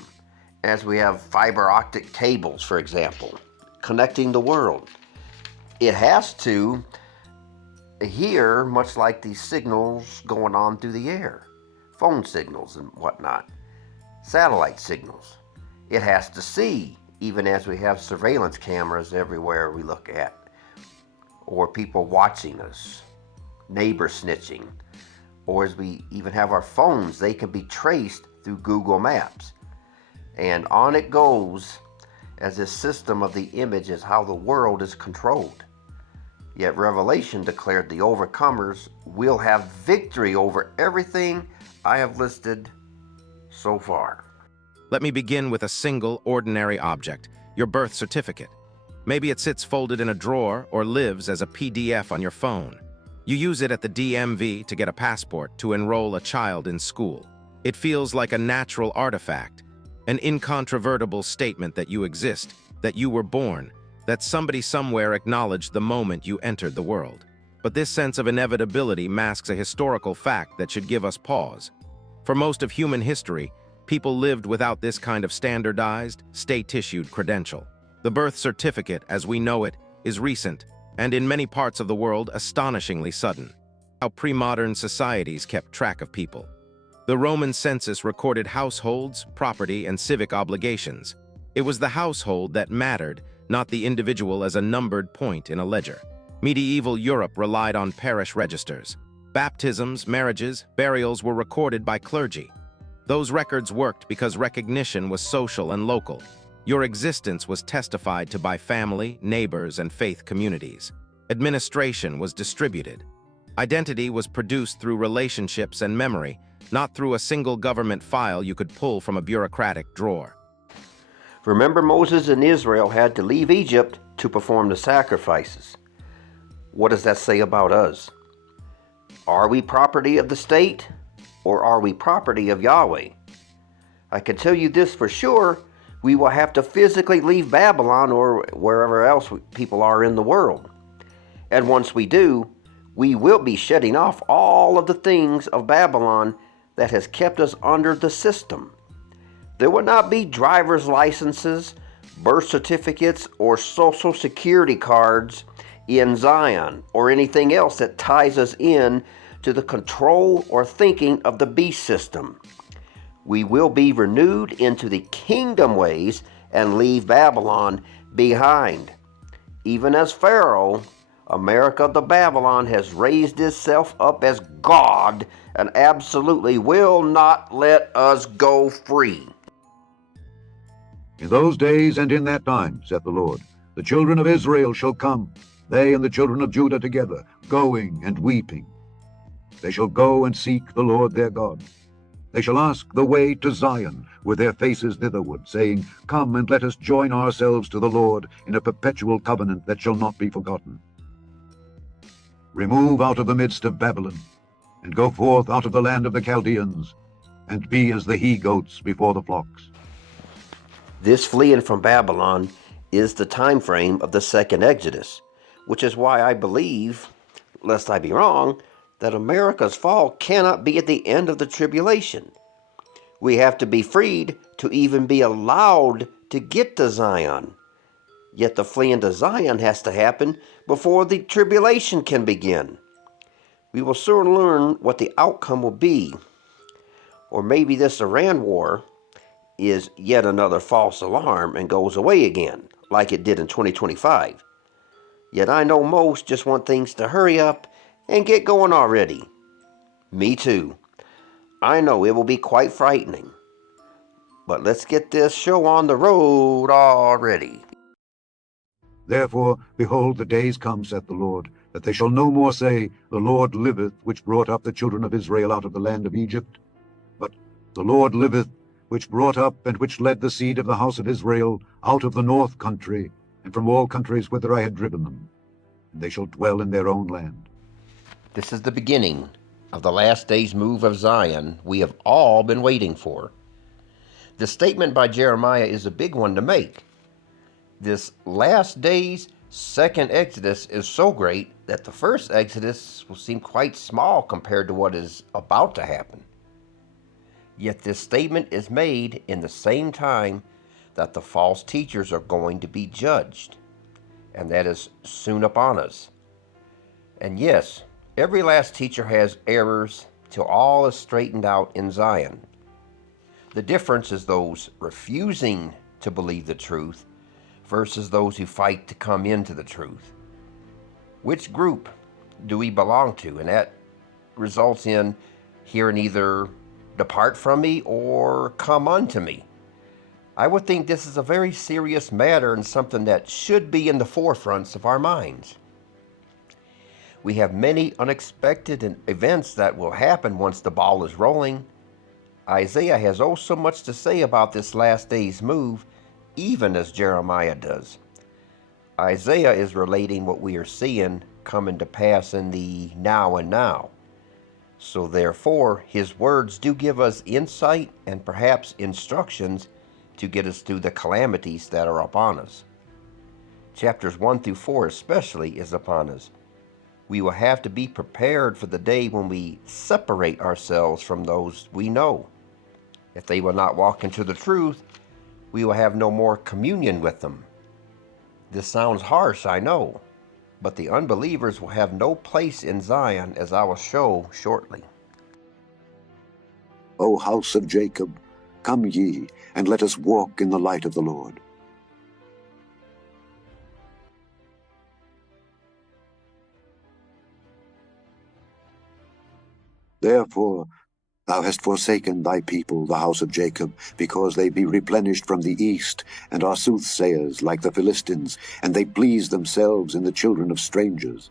as we have fiber optic cables, for example, connecting the world. It has to hear, much like these signals going on through the air, phone signals and whatnot, satellite signals. It has to see, even as we have surveillance cameras everywhere we look at, or people watching us, neighbors snitching, or as we even have our phones, they can be traced through Google Maps. And on it goes, as this system of the image is how the world is controlled. Yet Revelation declared the overcomers will have victory over everything I have listed so far. Let me begin with a single, ordinary object, your birth certificate. Maybe it sits folded in a drawer or lives as a PDF on your phone. You use it at the DMV to get a passport to enroll a child in school. It feels like a natural artifact, an incontrovertible statement that you exist, that you were born, that somebody somewhere acknowledged the moment you entered the world. But this sense of inevitability masks a historical fact that should give us pause. For most of human history, people lived without this kind of standardized, state-issued credential. The birth certificate, as we know it, is recent, and in many parts of the world, astonishingly sudden. How pre-modern societies kept track of people. The Roman census recorded households, property, and civic obligations. It was the household that mattered, not the individual as a numbered point in a ledger. Medieval Europe relied on parish registers. Baptisms, marriages, burials were recorded by clergy. Those records worked because recognition was social and local. Your existence was testified to by family, neighbors, and faith communities. Administration was distributed. Identity was produced through relationships and memory, not through a single government file you could pull from a bureaucratic drawer. Remember, Moses and Israel had to leave Egypt to perform the sacrifices. What does that say about us? Are we property of the state, or are we property of Yahweh? I can tell you this for sure, we will have to physically leave Babylon or wherever else people are in the world. And once we do, we will be shedding off all of the things of Babylon that has kept us under the system. There will not be driver's licenses, birth certificates, or social security cards in Zion, or anything else that ties us in to the control or thinking of the beast system. We will be renewed into the kingdom ways and leave Babylon behind. Even as Pharaoh, America the Babylon has raised itself up as God and absolutely will not let us go free. In those days and in that time, saith the Lord, the children of Israel shall come, they and the children of Judah together, going and weeping. They shall go and seek the Lord their God. They shall ask the way to Zion, with their faces thitherward, saying, Come and let us join ourselves to the Lord in a perpetual covenant that shall not be forgotten. Remove out of the midst of Babylon, and go forth out of the land of the Chaldeans, and be as the he-goats before the flocks. This fleeing from Babylon is the time frame of the second Exodus, which is why I believe, lest I be wrong, that America's fall cannot be at the end of the tribulation. We have to be freed to even be allowed to get to Zion. Yet the fleeing to Zion has to happen before the tribulation can begin. We will soon learn what the outcome will be. Or maybe this Iran war is yet another false alarm and goes away again, like it did in 2025. Yet I know most just want things to hurry up and get going already. Me too. I know it will be quite frightening. But let's get this show on the road already. Therefore, behold, the days come, saith the Lord, that they shall no more say, The Lord liveth, which brought up the children of Israel out of the land of Egypt. But the Lord liveth, which brought up and which led the seed of the house of Israel out of the north country, and from all countries whither I had driven them. And they shall dwell in their own land. This is the beginning of the last days move of Zion we have all been waiting for. The statement by Jeremiah is a big one to make. This last days second Exodus is so great that the first Exodus will seem quite small compared to what is about to happen. Yet this statement is made in the same time that the false teachers are going to be judged, and that is soon upon us. And yes, every last teacher has errors till all is straightened out in Zion. The difference is those refusing to believe the truth versus those who fight to come into the truth. Which group do we belong to? And that results in hearing either depart from me or come unto me. I would think this is a very serious matter and something that should be in the forefronts of our minds. We have many unexpected events that will happen once the ball is rolling. Isaiah has oh so much to say about this last day's move, even as Jeremiah does. Isaiah is relating what we are seeing coming to pass in the now and now. So therefore, his words do give us insight and perhaps instructions to get us through the calamities that are upon us. Chapters 1 through 4 especially is upon us. We will have to be prepared for the day when we separate ourselves from those we know. If they will not walk into the truth, we will have no more communion with them. This sounds harsh, I know, but the unbelievers will have no place in Zion, as I will show shortly. O house of Jacob, come ye, and let us walk in the light of the Lord. Therefore, Thou hast forsaken thy people, the house of Jacob, because they be replenished from the east, and are soothsayers like the Philistines, and they please themselves in the children of strangers.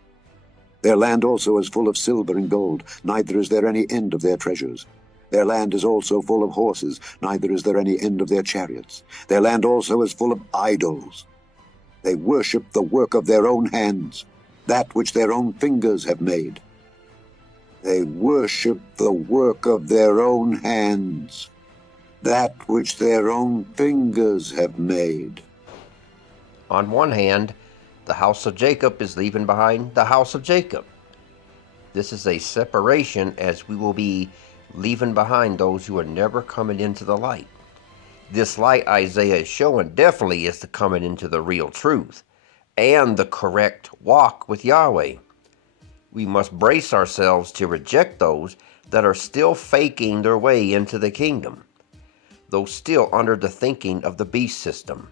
Their land also is full of silver and gold, neither is there any end of their treasures. Their land is also full of horses, neither is there any end of their chariots. Their land also is full of idols. They worship the work of their own hands, that which their own fingers have made. They worship the work of their own hands, that which their own fingers have made. On one hand, the house of Jacob is leaving behind the house of Jacob. This is a separation, as we will be leaving behind those who are never coming into the light. This light Isaiah is showing definitely is the coming into the real truth and the correct walk with Yahweh. We must brace ourselves to reject those that are still faking their way into the kingdom, those still under the thinking of the beast system.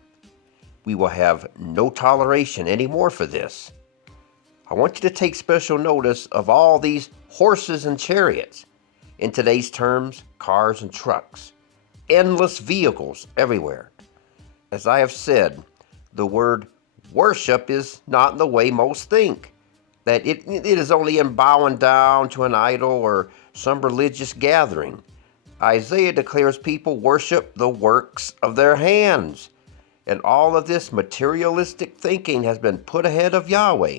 We will have no toleration anymore for this. I want you to take special notice of all these horses and chariots. In today's terms, cars and trucks. Endless vehicles everywhere. As I have said, the word worship is not the way most think. That it is only in bowing down to an idol or some religious gathering. Isaiah declares people worship the works of their hands. And all of this materialistic thinking has been put ahead of Yahweh.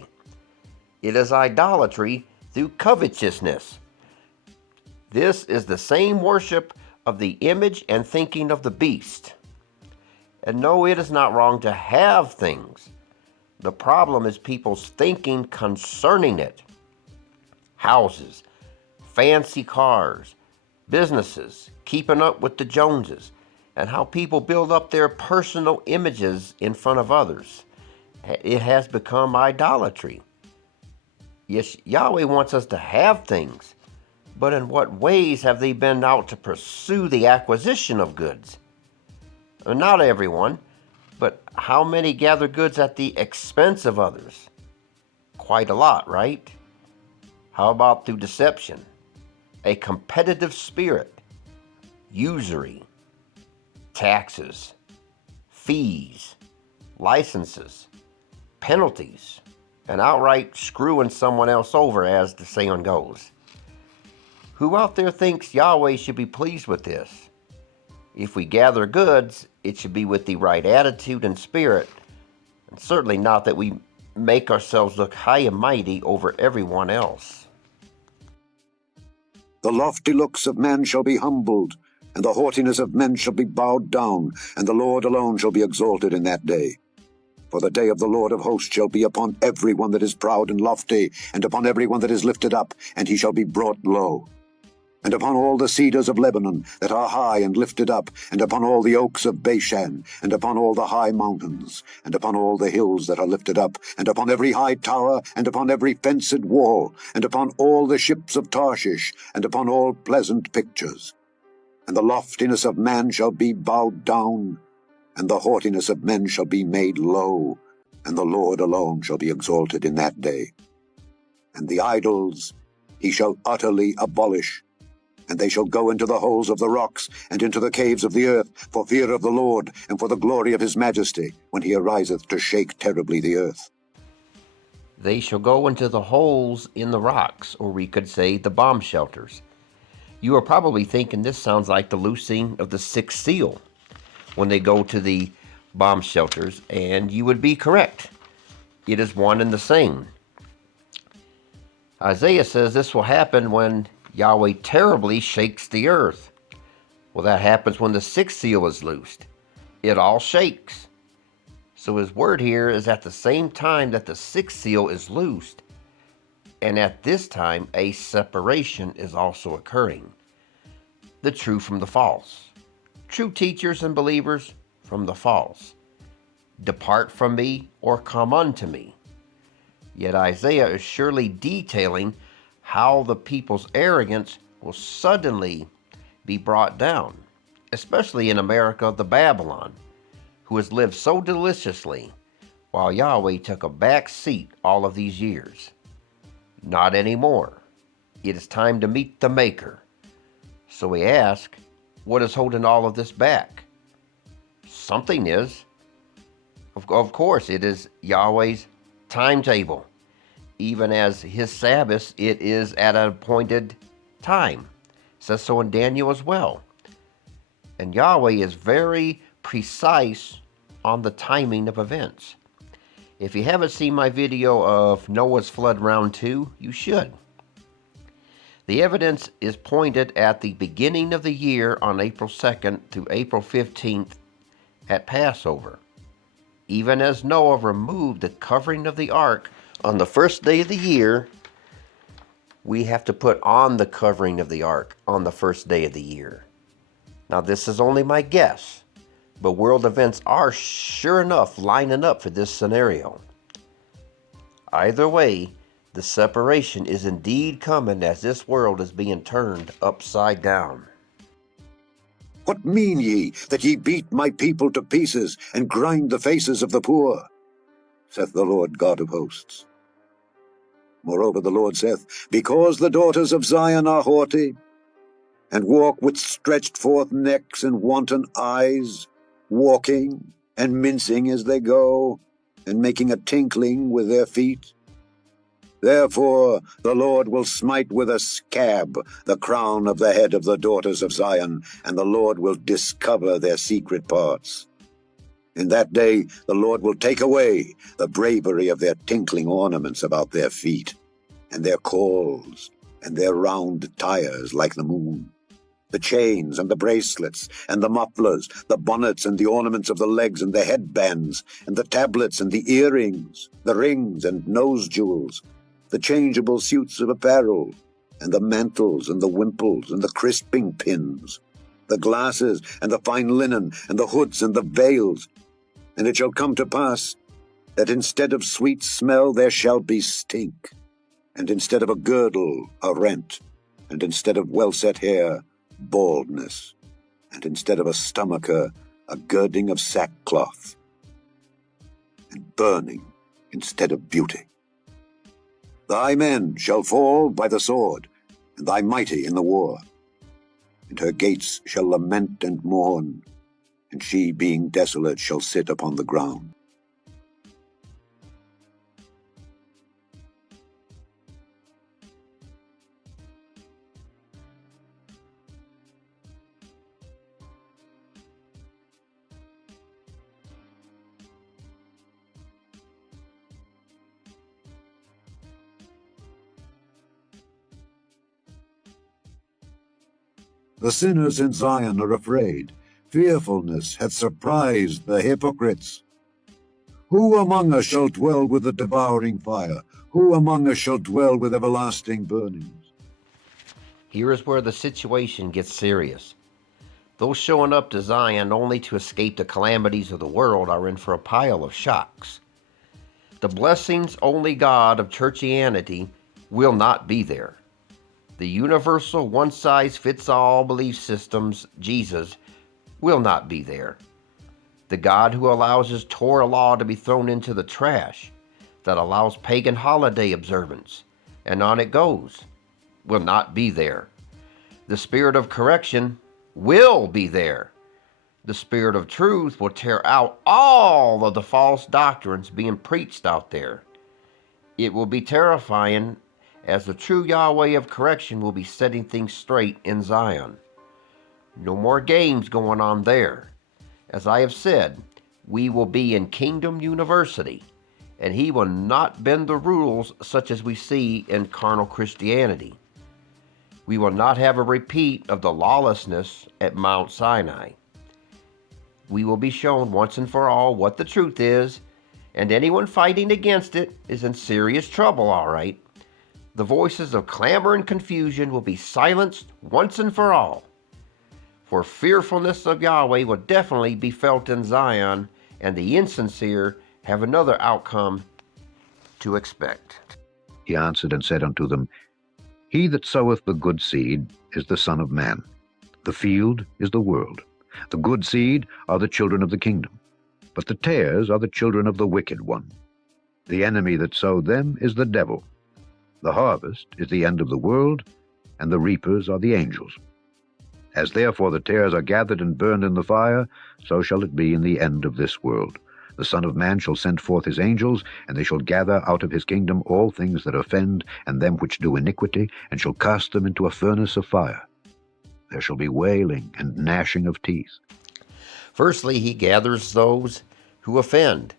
It is idolatry through covetousness. This is the same worship of the image and thinking of the beast. And no, it is not wrong to have things. The problem is people's thinking concerning it. Houses, fancy cars, businesses, keeping up with the Joneses, and how people build up their personal images in front of others. It has become idolatry. Yes, Yahweh wants us to have things, but in what ways have they been out to pursue the acquisition of goods? Not everyone. But how many gather goods at the expense of others? Quite a lot, right? How about through deception, a competitive spirit, usury, taxes, fees, licenses, penalties, and outright screwing someone else over, as the saying goes? Who out there thinks Yahweh should be pleased with this? If we gather goods, it should be with the right attitude and spirit, and certainly not that we make ourselves look high and mighty over everyone else. The lofty looks of men shall be humbled, and the haughtiness of men shall be bowed down, and the Lord alone shall be exalted in that day. For the day of the Lord of hosts shall be upon every one that is proud and lofty, and upon every one that is lifted up, and he shall be brought low. And upon all the cedars of Lebanon that are high and lifted up, and upon all the oaks of Bashan, and upon all the high mountains, and upon all the hills that are lifted up, and upon every high tower, and upon every fenced wall, and upon all the ships of Tarshish, and upon all pleasant pictures. And the loftiness of man shall be bowed down, and the haughtiness of men shall be made low, and the Lord alone shall be exalted in that day. And the idols he shall utterly abolish, and they shall go into the holes of the rocks, and into the caves of the earth, for fear of the Lord, and for the glory of his majesty, when he ariseth to shake terribly the earth. They shall go into the holes in the rocks, or we could say the bomb shelters. You are probably thinking this sounds like the loosing of the sixth seal when they go to the bomb shelters, and you would be correct. It is one and the same. Isaiah says this will happen when Yahweh terribly shakes the earth. Well, that happens when the sixth seal is loosed. It all shakes. So his word here is at the same time that the sixth seal is loosed, and at this time a separation is also occurring. The true from the false. True teachers and believers from the false. Depart from me, or come unto me. Yet Isaiah is surely detailing how the people's arrogance will suddenly be brought down, especially in America, the Babylon, who has lived so deliciously while Yahweh took a back seat all of these years. Not anymore. It is time to meet the Maker. So we ask, what is holding all of this back? Something is. Of course, it is Yahweh's timetable. Even as his Sabbath, it is at an appointed time. It says so in Daniel as well. And Yahweh is very precise on the timing of events. If you haven't seen my video of Noah's Flood Round 2, you should. The evidence is pointed at the beginning of the year on April 2nd through April 15th at Passover. Even as Noah removed the covering of the ark on the first day of the year, we have to put on the covering of the ark on the first day of the year. Now, this is only my guess, but world events are sure enough lining up for this scenario. Either way, the separation is indeed coming as this world is being turned upside down. What mean ye, that ye beat my people to pieces, and grind the faces of the poor? Saith the Lord God of hosts. Moreover the Lord saith, because the daughters of Zion are haughty, and walk with stretched forth necks and wanton eyes, walking and mincing as they go, and making a tinkling with their feet. Therefore the Lord will smite with a scab the crown of the head of the daughters of Zion, and the Lord will discover their secret parts. In that day the Lord will take away the bravery of their tinkling ornaments about their feet, and their calls, and their round tires like the moon, the chains and the bracelets, and the mufflers, the bonnets and the ornaments of the legs, and the headbands, and the tablets and the earrings, the rings and nose jewels, the changeable suits of apparel, and the mantles and the wimples and the crisping pins, the glasses and the fine linen, and the hoods and the veils. And it shall come to pass that instead of sweet smell there shall be stink, and instead of a girdle a rent, and instead of well-set hair baldness, and instead of a stomacher a girding of sackcloth, and burning instead of beauty. Thy men shall fall by the sword, and thy mighty in the war. And her gates shall lament and mourn, and she, being desolate, shall sit upon the ground. The sinners in Zion are afraid. Fearfulness hath surprised the hypocrites. Who among us shall dwell with the devouring fire? Who among us shall dwell with everlasting burnings? Here is where the situation gets serious. Those showing up to Zion only to escape the calamities of the world are in for a pile of shocks. The blessings only God of churchianity will not be there. The universal one-size-fits-all belief systems, Jesus, will not be there. The God who allows his Torah law to be thrown into the trash, that allows pagan holiday observance, and on it goes, will not be there. The spirit of correction will be there. The spirit of truth will tear out all of the false doctrines being preached out there. It will be terrifying, as the true Yahweh of correction will be setting things straight in Zion. No more games going on there. As I have said, we will be in Kingdom University, and he will not bend the rules such as we see in carnal Christianity. We will not have a repeat of the lawlessness at Mount Sinai. We will be shown once and for all what the truth is, and anyone fighting against it is in serious trouble, all right. The voices of clamor and confusion will be silenced once and for all. For fearfulness of Yahweh will definitely be felt in Zion, and the insincere have another outcome to expect. He answered and said unto them, He that soweth the good seed is the Son of Man. The field is the world. The good seed are the children of the kingdom, but the tares are the children of the wicked one. The enemy that sowed them is the devil. The harvest is the end of the world, and the reapers are the angels. As therefore the tares are gathered and burned in the fire, so shall it be in the end of this world. The Son of Man shall send forth his angels, and they shall gather out of his kingdom all things that offend, and them which do iniquity, and shall cast them into a furnace of fire. There shall be wailing and gnashing of teeth. Firstly, he gathers those who offend.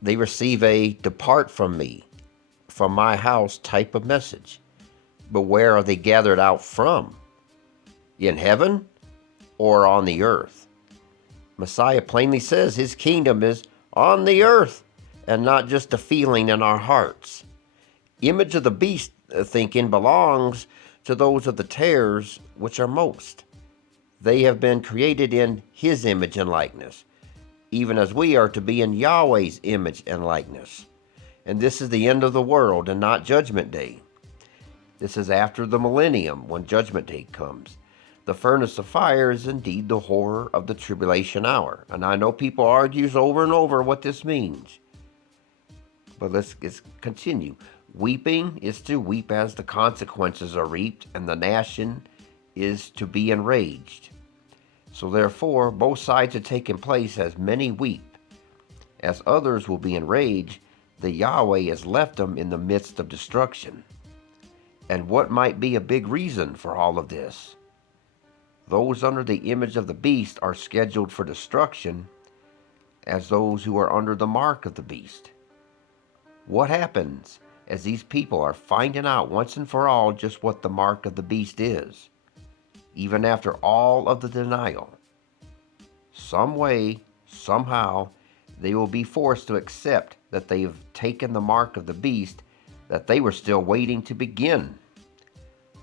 They receive a "depart from me, from my house" type of message. But where are they gathered out from? In heaven or on the earth? Messiah plainly says his kingdom is on the earth and not just a feeling in our hearts. Image of the beast thinking belongs to those of the tares which are most. They have been created in his image and likeness, even as we are to be in Yahweh's image and likeness. And this is the end of the world and not Judgment Day. This is after the millennium when Judgment Day comes. The furnace of fire is indeed the horror of the tribulation hour. And I know people argue over and over what this means. But let's continue. Weeping is to weep as the consequences are reaped, and the gnashing is to be enraged. So therefore, both sides are taking place as many weep. As others will be enraged, the Yahweh has left them in the midst of destruction. And what might be a big reason for all of this? Those under the image of the beast are scheduled for destruction as those who are under the mark of the beast. What happens as these people are finding out once and for all just what the mark of the beast is, even after all of the denial? Some way, somehow, they will be forced to accept that they have taken the mark of the beast that they were still waiting to begin,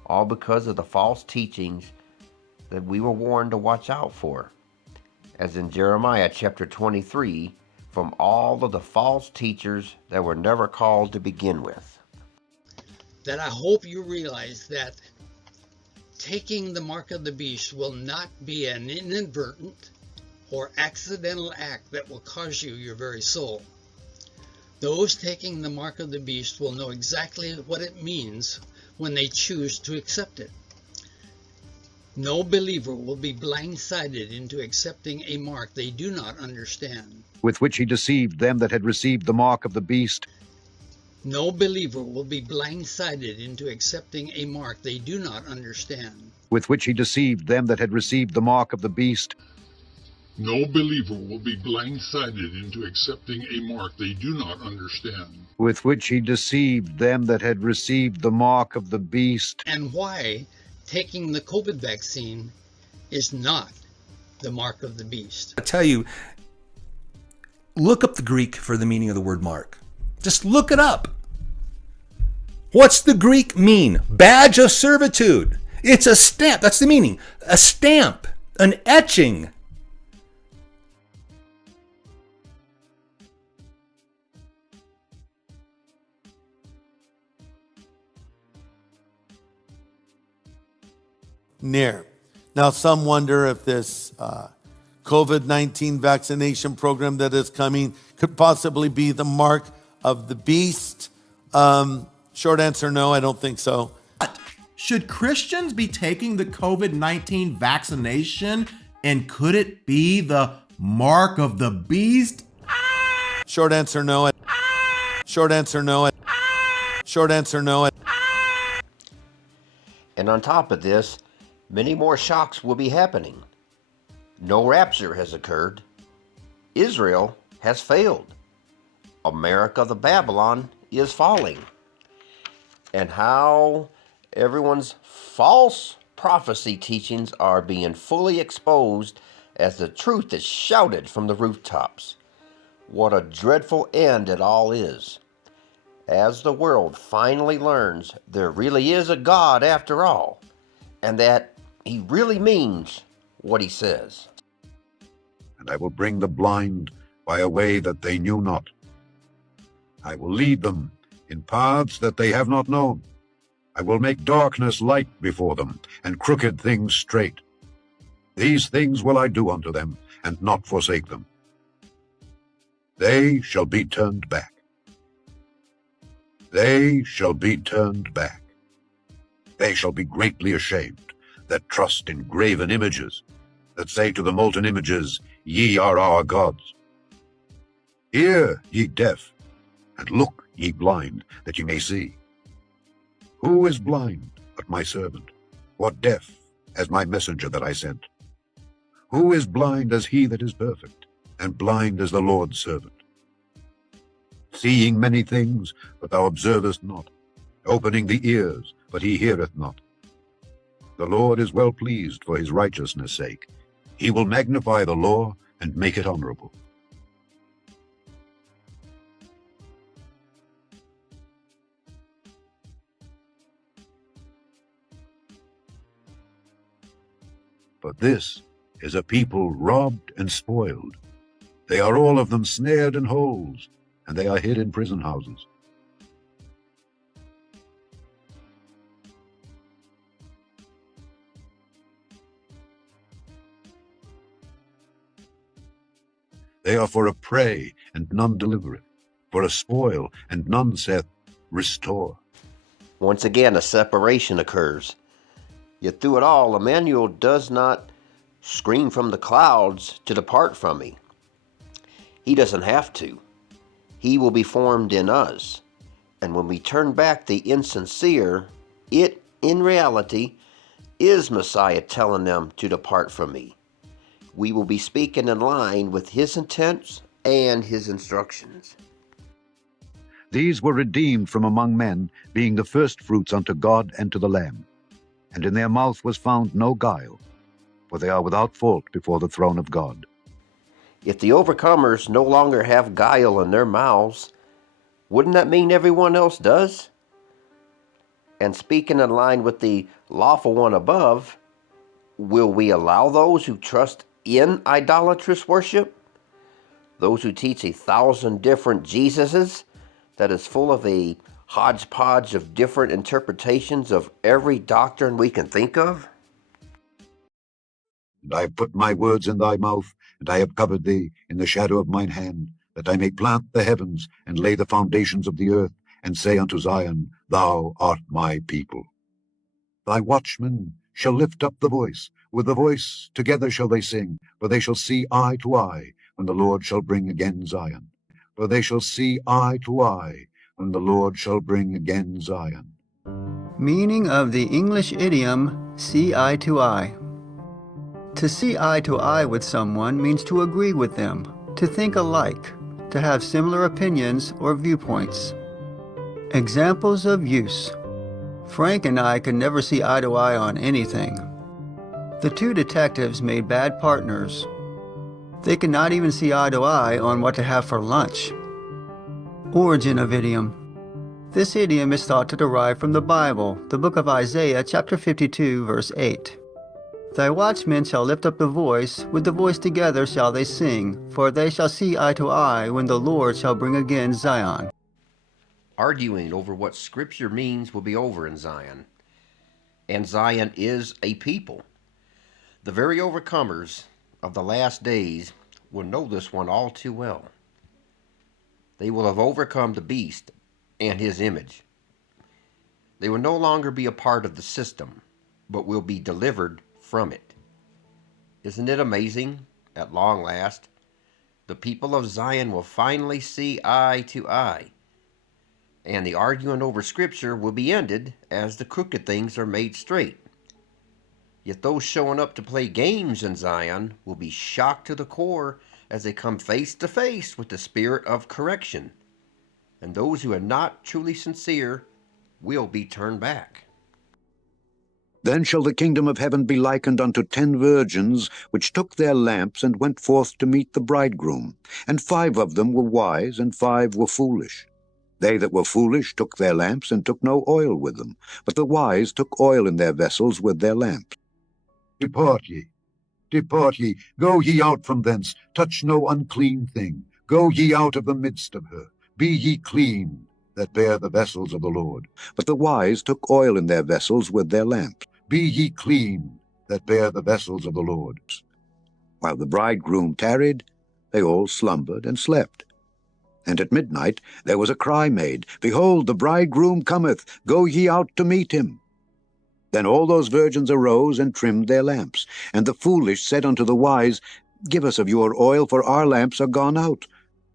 all because of the false teachings that we were warned to watch out for, as in Jeremiah chapter 23, from all of the false teachers that were never called to begin with. That I hope you realize that taking the mark of the beast will not be an inadvertent or accidental act that will cost you your very soul. Those taking the mark of the beast will know exactly what it means when they choose to accept it. No believer will be blindsided into accepting a mark they do not understand. With which he deceived them that had received the mark of the beast. No believer will be blindsided into accepting a mark they do not understand. With which he deceived them that had received the mark of the beast. No believer will be blindsided into accepting a mark they do not understand. With which he deceived them that had received the mark of the beast. And why taking the COVID vaccine is not the mark of the beast. I tell you, look up the Greek for the meaning of the word mark. Just look it up. What's the Greek mean? Badge of servitude. It's a stamp. That's the meaning. A stamp, an etching. Near. Now, some wonder if this COVID-19 vaccination program that is coming could possibly be the mark of the beast. Short answer, no, I don't think so. Should Christians be taking the COVID-19 vaccination, and could it be the mark of the beast? Short answer, no. Short answer, no. Short answer, no. And on top of this, many more shocks will be happening. No rapture has occurred. Israel has failed. America the Babylon is falling. And how everyone's false prophecy teachings are being fully exposed as the truth is shouted from the rooftops. What a dreadful end it all is. As the world finally learns there really is a God after all, and that he really means what he says. And I will bring the blind by a way that they knew not. I will lead them in paths that they have not known. I will make darkness light before them, and crooked things straight. These things will I do unto them, and not forsake them. They shall be turned back. They shall be turned back. They shall be greatly ashamed. that trust in graven images, that say to the molten images, Ye are our gods. Hear, ye deaf, and look, ye blind, that ye may see. Who is blind but my servant? Or deaf as my messenger that I sent? Who is blind as he that is perfect, and blind as the Lord's servant? Seeing many things, but thou observest not, opening the ears, but he heareth not. The Lord is well pleased for his righteousness' sake. He will magnify the law and make it honorable. But this is a people robbed and spoiled. They are all of them snared in holes, and they are hid in prison houses. They are for a prey, and none delivereth, for a spoil, and none saith, Restore. Once again, a separation occurs. Yet through it all, Emmanuel does not scream from the clouds to depart from me. He doesn't have to. He will be formed in us. And when we turn back the insincere, it, in reality, is Messiah telling them to depart from me. We will be speaking in line with his intents and his instructions. These were redeemed from among men, being the firstfruits unto God and to the Lamb. And in their mouth was found no guile, for they are without fault before the throne of God. If the overcomers no longer have guile in their mouths, wouldn't that mean everyone else does? And speaking in line with the lawful one above, will we allow those who trust in idolatrous worship? Those who teach 1,000 different Jesuses that is full of a hodgepodge of different interpretations of every doctrine we can think of? And I have put my words in thy mouth, and I have covered thee in the shadow of mine hand, that I may plant the heavens, and lay the foundations of the earth, and say unto Zion, Thou art my people. Thy watchmen shall lift up the voice, with the voice together shall they sing, for they shall see eye to eye, when the Lord shall bring again Zion. For they shall see eye to eye, when the Lord shall bring again Zion. Meaning of the English idiom, see eye to eye. To see eye to eye with someone means to agree with them, to think alike, to have similar opinions or viewpoints. Examples of use. Frank and I could never see eye to eye on anything. The two detectives made bad partners. They could not even see eye to eye on what to have for lunch. Origin of idiom. This idiom is thought to derive from the Bible, the book of Isaiah, chapter 52, verse 8. Thy watchmen shall lift up the voice, with the voice together shall they sing, for they shall see eye to eye when the Lord shall bring again Zion. Arguing over what Scripture means will be over in Zion. And Zion is a people. The very overcomers of the last days will know this one all too well. They will have overcome the beast and his image. They will no longer be a part of the system, but will be delivered from it. Isn't it amazing? At long last, the people of Zion will finally see eye to eye, and the arguing over Scripture will be ended as the crooked things are made straight. Yet those showing up to play games in Zion will be shocked to the core as they come face to face with the spirit of correction, and those who are not truly sincere will be turned back. Then shall the kingdom of heaven be likened unto 10 virgins, which took their lamps and went forth to meet the bridegroom. And 5 of them were wise, and 5 were foolish. They that were foolish took their lamps, and took no oil with them. But the wise took oil in their vessels with their lamps. Depart ye, go ye out from thence, touch no unclean thing. Go ye out of the midst of her, be ye clean, that bear the vessels of the Lord. But the wise took oil in their vessels with their lamps. Be ye clean, that bear the vessels of the Lord. While the bridegroom tarried, they all slumbered and slept. And at midnight there was a cry made, Behold, the bridegroom cometh, go ye out to meet him. Then all those virgins arose and trimmed their lamps. And the foolish said unto the wise, Give us of your oil, for our lamps are gone out.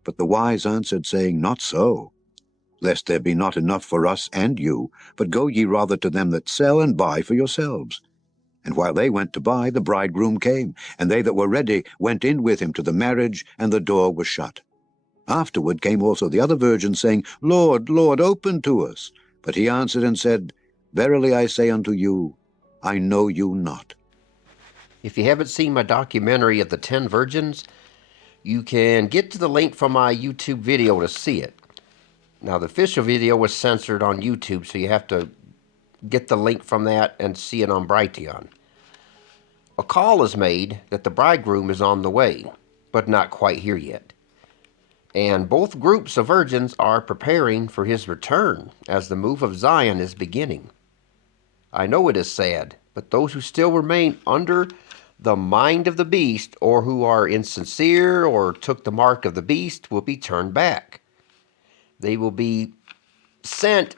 But the wise answered, saying, Not so, lest there be not enough for us and you, but go ye rather to them that sell, and buy for yourselves. And while they went to buy, the bridegroom came, and they that were ready went in with him to the marriage, and the door was shut. Afterward came also the other virgins, saying, Lord, Lord, open to us. But he answered and said, Verily I say unto you, I know you not. If you haven't seen my documentary of the 10 virgins, you can get to the link from my YouTube video to see it. Now, the official video was censored on YouTube, so you have to get the link from that and see it on Brighteon. A call is made that the bridegroom is on the way, but not quite here yet. And both groups of virgins are preparing for his return as the move of Zion is beginning. I know it is sad, but those who still remain under the mind of the beast, or who are insincere or took the mark of the beast, will be turned back. They will be sent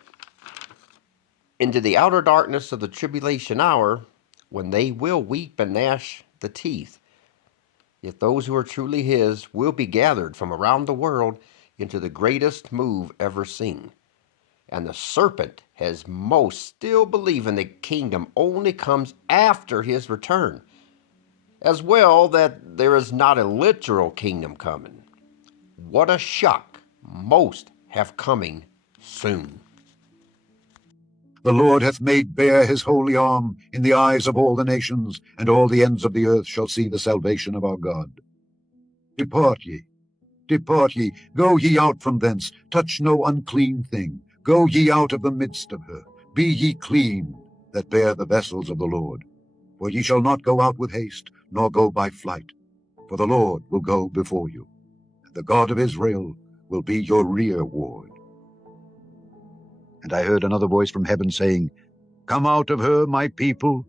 into the outer darkness of the tribulation hour, when they will weep and gnash the teeth. Yet those who are truly his will be gathered from around the world into the greatest move ever seen. And the serpent has most still believing the kingdom only comes after his return, as well that there is not a literal kingdom coming. What a shock most have coming soon. The Lord hath made bare his holy arm in the eyes of all the nations, and all the ends of the earth shall see the salvation of our God. Depart ye, go ye out from thence, touch no unclean thing. Go ye out of the midst of her, be ye clean, that bear the vessels of the Lord. For ye shall not go out with haste, nor go by flight. For the Lord will go before you, and the God of Israel will be your rear ward. And I heard another voice from heaven saying, Come out of her, my people,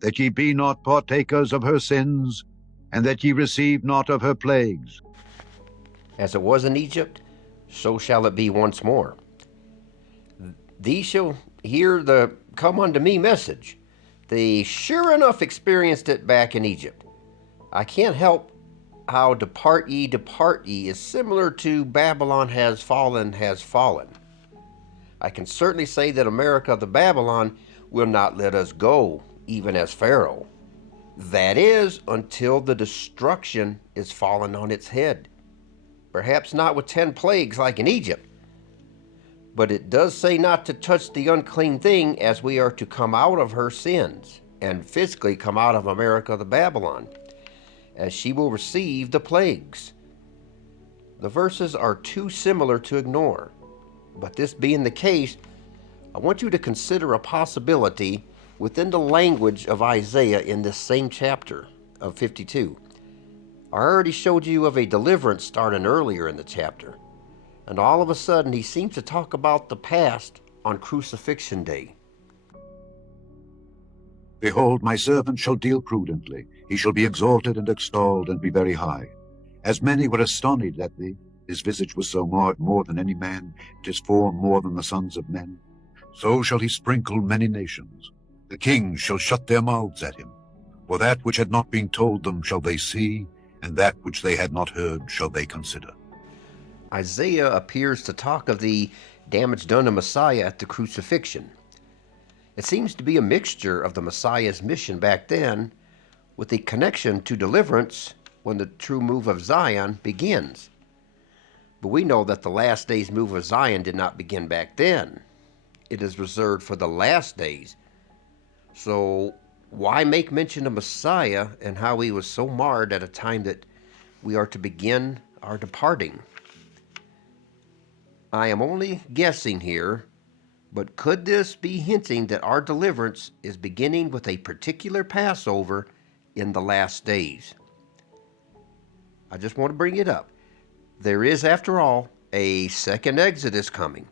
that ye be not partakers of her sins, and that ye receive not of her plagues. As it was in Egypt, so shall it be once more. These shall hear the come unto me message. They sure enough experienced it back in Egypt. I can't help how depart ye is similar to Babylon has fallen, has fallen. I can certainly say that America the Babylon will not let us go, even as Pharaoh. That is, until the destruction is fallen on its head. Perhaps not with 10 plagues like in Egypt, but it does say not to touch the unclean thing, as we are to come out of her sins and physically come out of America the Babylon, as she will receive the plagues. The verses are too similar to ignore, but this being the case, I want you to consider a possibility within the language of Isaiah in this same chapter of 52. I already showed you of a deliverance starting earlier in the chapter, and all of a sudden he seems to talk about the past on crucifixion day. Behold, my servant shall deal prudently. He shall be exalted and extolled, and be very high. As many were astonished at thee, his visage was so marred more than any man, and his form more than the sons of men. So shall he sprinkle many nations. The kings shall shut their mouths at him. For that which had not been told them shall they see, and that which they had not heard shall they consider. Isaiah appears to talk of the damage done to Messiah at the crucifixion. It seems to be a mixture of the Messiah's mission back then with a connection to deliverance when the true move of Zion begins. But we know that the last days move of Zion did not begin back then. It is reserved for the last days. So why make mention of Messiah and how he was so marred at a time that we are to begin our departing? I am only guessing here, but could this be hinting that our deliverance is beginning with a particular Passover in the last days? I just want to bring it up. There is, after all, a second Exodus coming,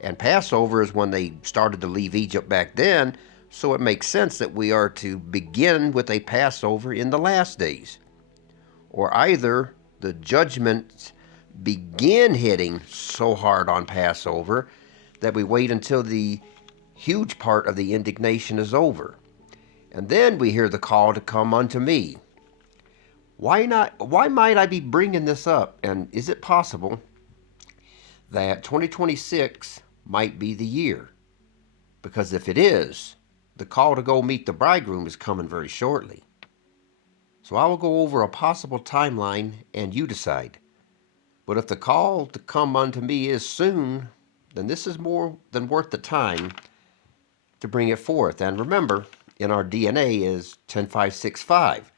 and Passover is when they started to leave Egypt back then, so it makes sense that we are to begin with a Passover in the last days. Or either the judgments begin hitting so hard on Passover that we wait until the huge part of the indignation is over. And then we hear the call to come unto me. Why might I be bringing this up? And is it possible that 2026 might be the year? Because if it is, the call to go meet the bridegroom is coming very shortly. So I will go over a possible timeline and you decide. But if the call to come unto me is soon, then this is more than worth the time to bring it forth. And remember, in our DNA is 10565.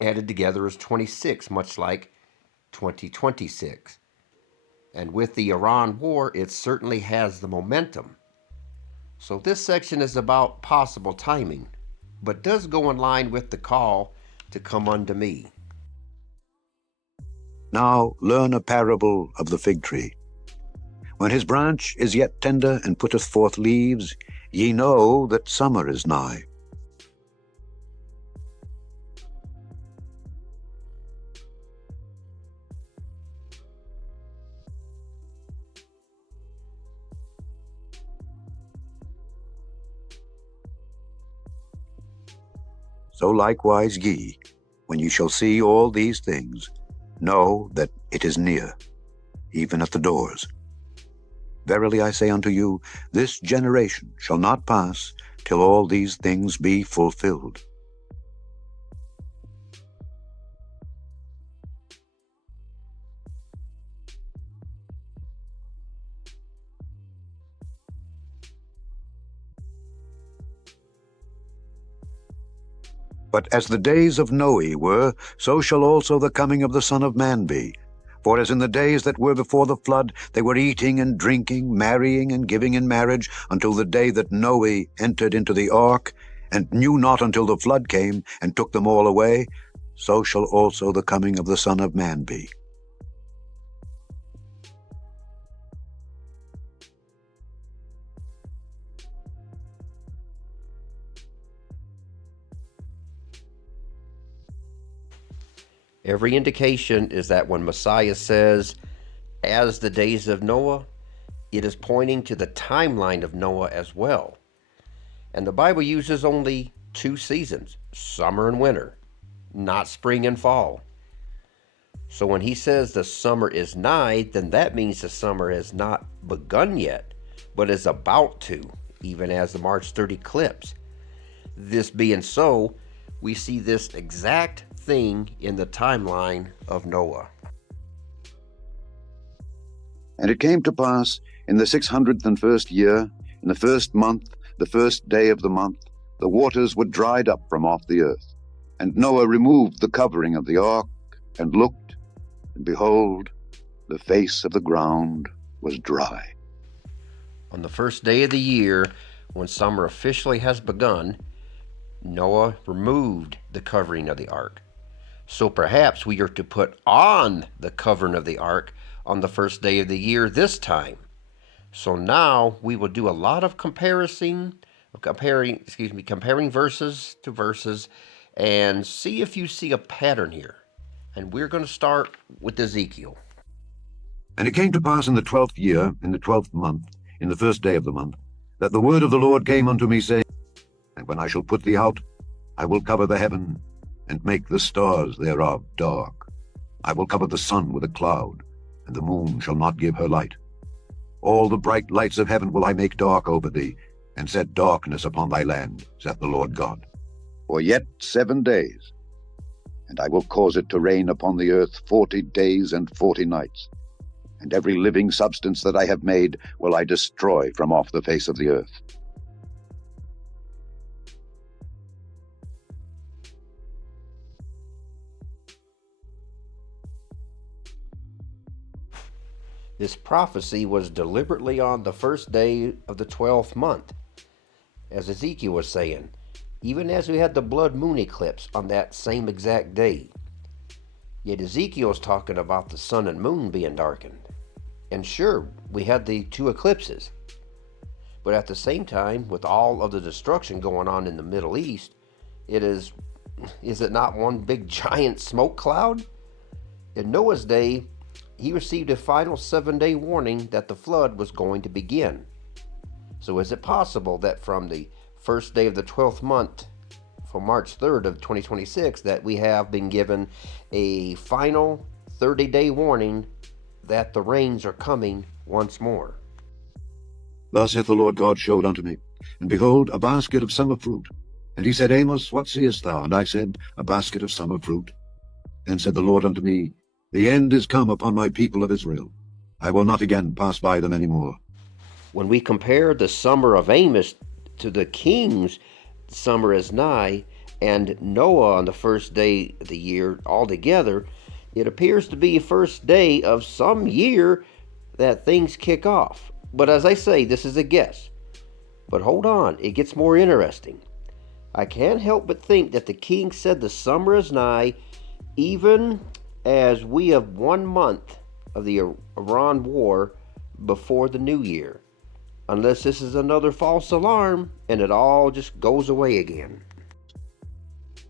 Added together is 26, much like 2026. And with the Iran war, it certainly has the momentum. So this section is about possible timing, but does go in line with the call to come unto me. Now learn a parable of the fig tree. When his branch is yet tender and putteth forth leaves, ye know that summer is nigh. So likewise ye, when ye shall see all these things, know that it is near, even at the doors. Verily I say unto you, this generation shall not pass till all these things be fulfilled. But as the days of Noe were, so shall also the coming of the Son of Man be. For as in the days that were before the flood, they were eating and drinking, marrying and giving in marriage, until the day that Noe entered into the ark, and knew not until the flood came, and took them all away, so shall also the coming of the Son of Man be. Every indication is that when Messiah says, as the days of Noah, it is pointing to the timeline of Noah as well. And the Bible uses only 2 seasons, summer and winter, not spring and fall. So when he says the summer is nigh, then that means the summer has not begun yet, but is about to, even as the March 3rd eclipse. This being so, we see this exact thing in the timeline of Noah. And it came to pass in the 601st year, in the first month, the first day of the month, the waters were dried up from off the earth. And Noah removed the covering of the ark, and looked, and behold, the face of the ground was dry. On the first day of the year, when summer officially has begun, Noah removed the covering of the ark. So perhaps we are to put on the covering of the ark on the first day of the year this time. So now we will do a lot of comparing verses to verses and see if you see a pattern here. And we're going to start with Ezekiel. And it came to pass in the 12th year, in the 12th month, in the first day of the month, that the word of the Lord came unto me, saying, And when I shall put thee out, I will cover the heaven, and make the stars thereof dark. I will cover the sun with a cloud, and the moon shall not give her light. All the bright lights of heaven will I make dark over thee, and set darkness upon thy land, saith the Lord God. For yet 7 days, and I will cause it to rain upon the earth 40 days and 40 nights. And every living substance that I have made will I destroy from off the face of the earth. This prophecy was deliberately on the first day of the 12th month, as Ezekiel was saying, even as we had the blood moon eclipse on that same exact day. Yet Ezekiel's talking about the sun and moon being darkened. And sure, we had the 2 eclipses. But at the same time, with all of the destruction going on in the Middle East, is it not one big giant smoke cloud? In Noah's day, he received a final 7-day warning that the flood was going to begin. So is it possible that from the first day of the 12th month, from March 3rd of 2026, that we have been given a final 30-day warning that the rains are coming once more? Thus hath the Lord God showed unto me, and behold, a basket of summer fruit. And he said, Amos, what seest thou? And I said, a basket of summer fruit. Then said the Lord unto me, the end is come upon my people of Israel. I will not again pass by them any more. When we compare the summer of Amos to the king's summer is nigh, and Noah on the first day of the year altogether, it appears to be first day of some year that things kick off. But as I say, this is a guess. But hold on, it gets more interesting. I can't help but think that the king said the summer is nigh, even as we have 1 month of the Iran war before the new year. Unless this is another false alarm and it all just goes away again.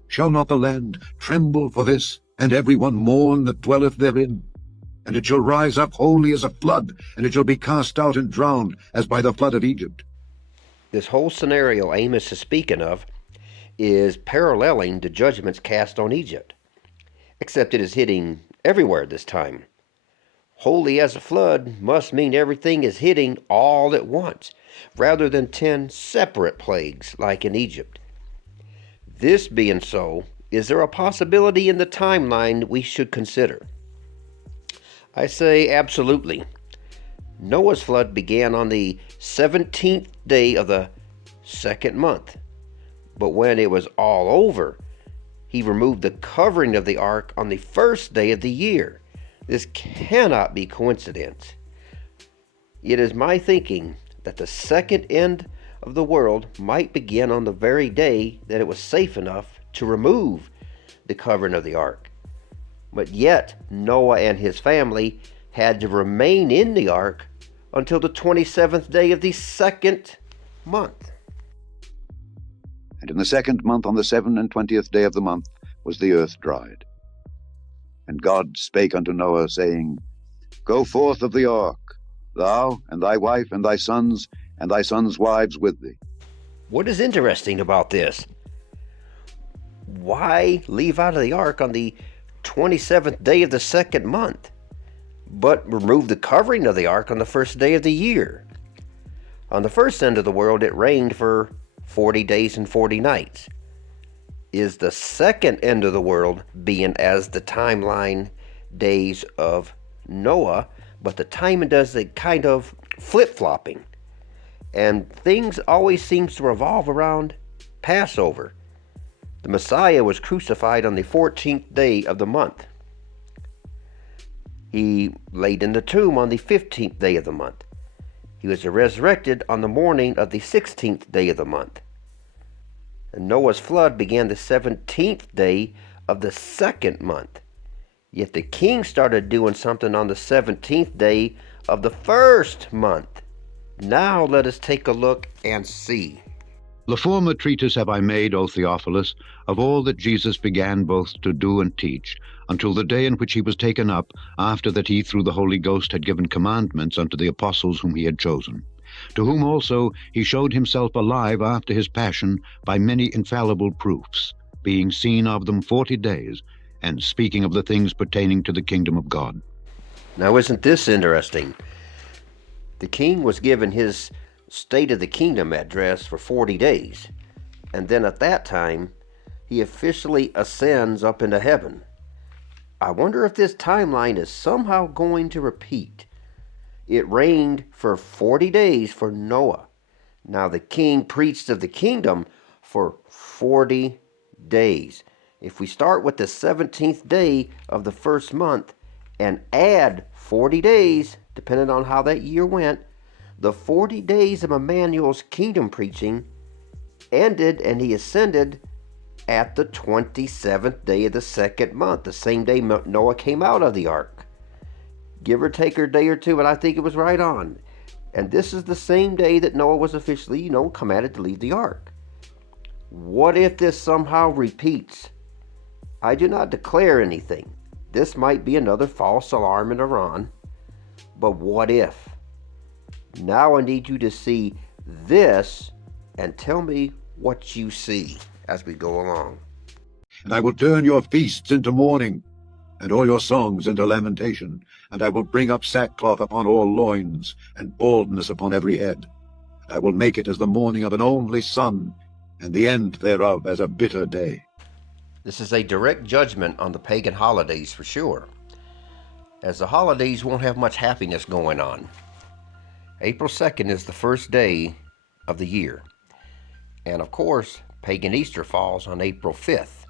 Shall not the land tremble for this, and every one mourn that dwelleth therein? And it shall rise up wholly as a flood, and it shall be cast out and drowned, as by the flood of Egypt. This whole scenario Amos is speaking of is paralleling the judgments cast on Egypt, except it is hitting everywhere this time. Wholly as a flood must mean everything is hitting all at once, rather than 10 separate plagues like in Egypt. This being so, is there a possibility in the timeline we should consider? I say absolutely. Noah's flood began on the 17th day of the 2nd month, but when it was all over, he removed the covering of the ark on the 1st day of the year. This cannot be coincidence. It is my thinking that the second end of the world might begin on the very day that it was safe enough to remove the covering of the ark. But yet Noah and his family had to remain in the ark until the 27th day of the 2nd month. And in the 2nd month, on the 27th day of the month, was the earth dried. And God spake unto Noah, saying, Go forth of the ark, thou, and thy wife, and thy sons wives with thee. What is interesting about this? Why leave out of the ark on the 27th day of the 2nd month, but remove the covering of the ark on the 1st day of the year? On the first end of the world, it rained for 40 days and 40 nights. Is the second end of the world being as the timeline days of Noah, but the timing does the kind of flip-flopping, and things always seems to revolve around Passover. The Messiah was crucified on the 14th day of the month. He laid in the tomb on the 15th day of the month. He was resurrected on the morning of the 16th day of the month. And Noah's flood began the 17th day of the 2nd month. Yet the king started doing something on the 17th day of the 1st month. Now let us take a look and see. The former treatise have I made, O Theophilus, of all that Jesus began both to do and teach, until the day in which he was taken up, after that he through the Holy Ghost had given commandments unto the apostles whom he had chosen, to whom also he showed himself alive after his passion by many infallible proofs, being seen of them 40 days, and speaking of the things pertaining to the kingdom of God. Now isn't this interesting? The king was given his State of the Kingdom address for 40 days, and then at that time he officially ascends up into heaven. I wonder if this timeline is somehow going to repeat. It rained for 40 days for Noah. Now the king preached of the kingdom for 40 days. If we start with the 17th day of the 1st month and add 40 days, depending on how that year went, the 40 days of Emmanuel's kingdom preaching ended, and he ascended at the 27th day of the 2nd month, the same day Noah came out of the ark. Give or take a day or two, but I think it was right on. And this is the same day that Noah was officially, commanded to leave the ark. What if this somehow repeats? I do not declare anything. This might be another false alarm in Iran. But what if? Now I need you to see this and tell me what you see as we go along. And I will turn your feasts into mourning, and all your songs into lamentation, and I will bring up sackcloth upon all loins, and baldness upon every head. And I will make it as the mourning of an only son, and the end thereof as a bitter day. This is a direct judgment on the pagan holidays for sure, as the holidays won't have much happiness going on. April 2nd is the first day of the year, and of course, pagan Easter falls on April 5th.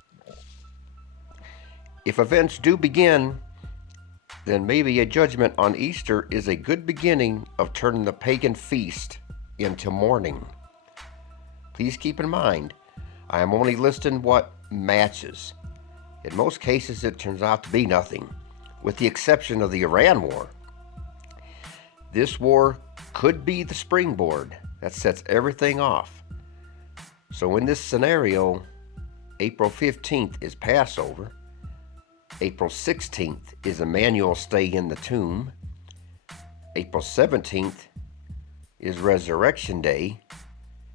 If events do begin, then maybe a judgment on Easter is a good beginning of turning the pagan feast into mourning. Please keep in mind, I am only listing what matches. In most cases, it turns out to be nothing, with the exception of the Iran war. This war could be the springboard that sets everything off. So in this scenario, April 15th is Passover, April 16th is Emmanuel's stay in the tomb, April 17th is Resurrection Day,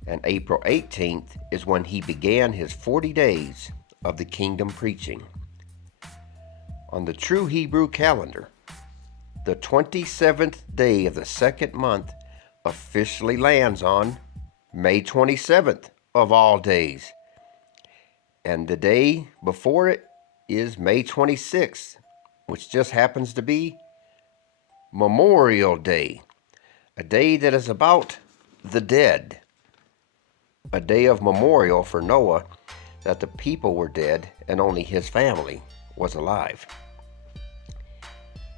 and April 18th is when he began his 40 days of the kingdom preaching. On the true Hebrew calendar, the 27th day of the second month officially lands on May 27th of all days, and the day before it is May 26th, which just happens to be Memorial Day, a day that is about the dead, a day of memorial for Noah that the people were dead and only his family was alive.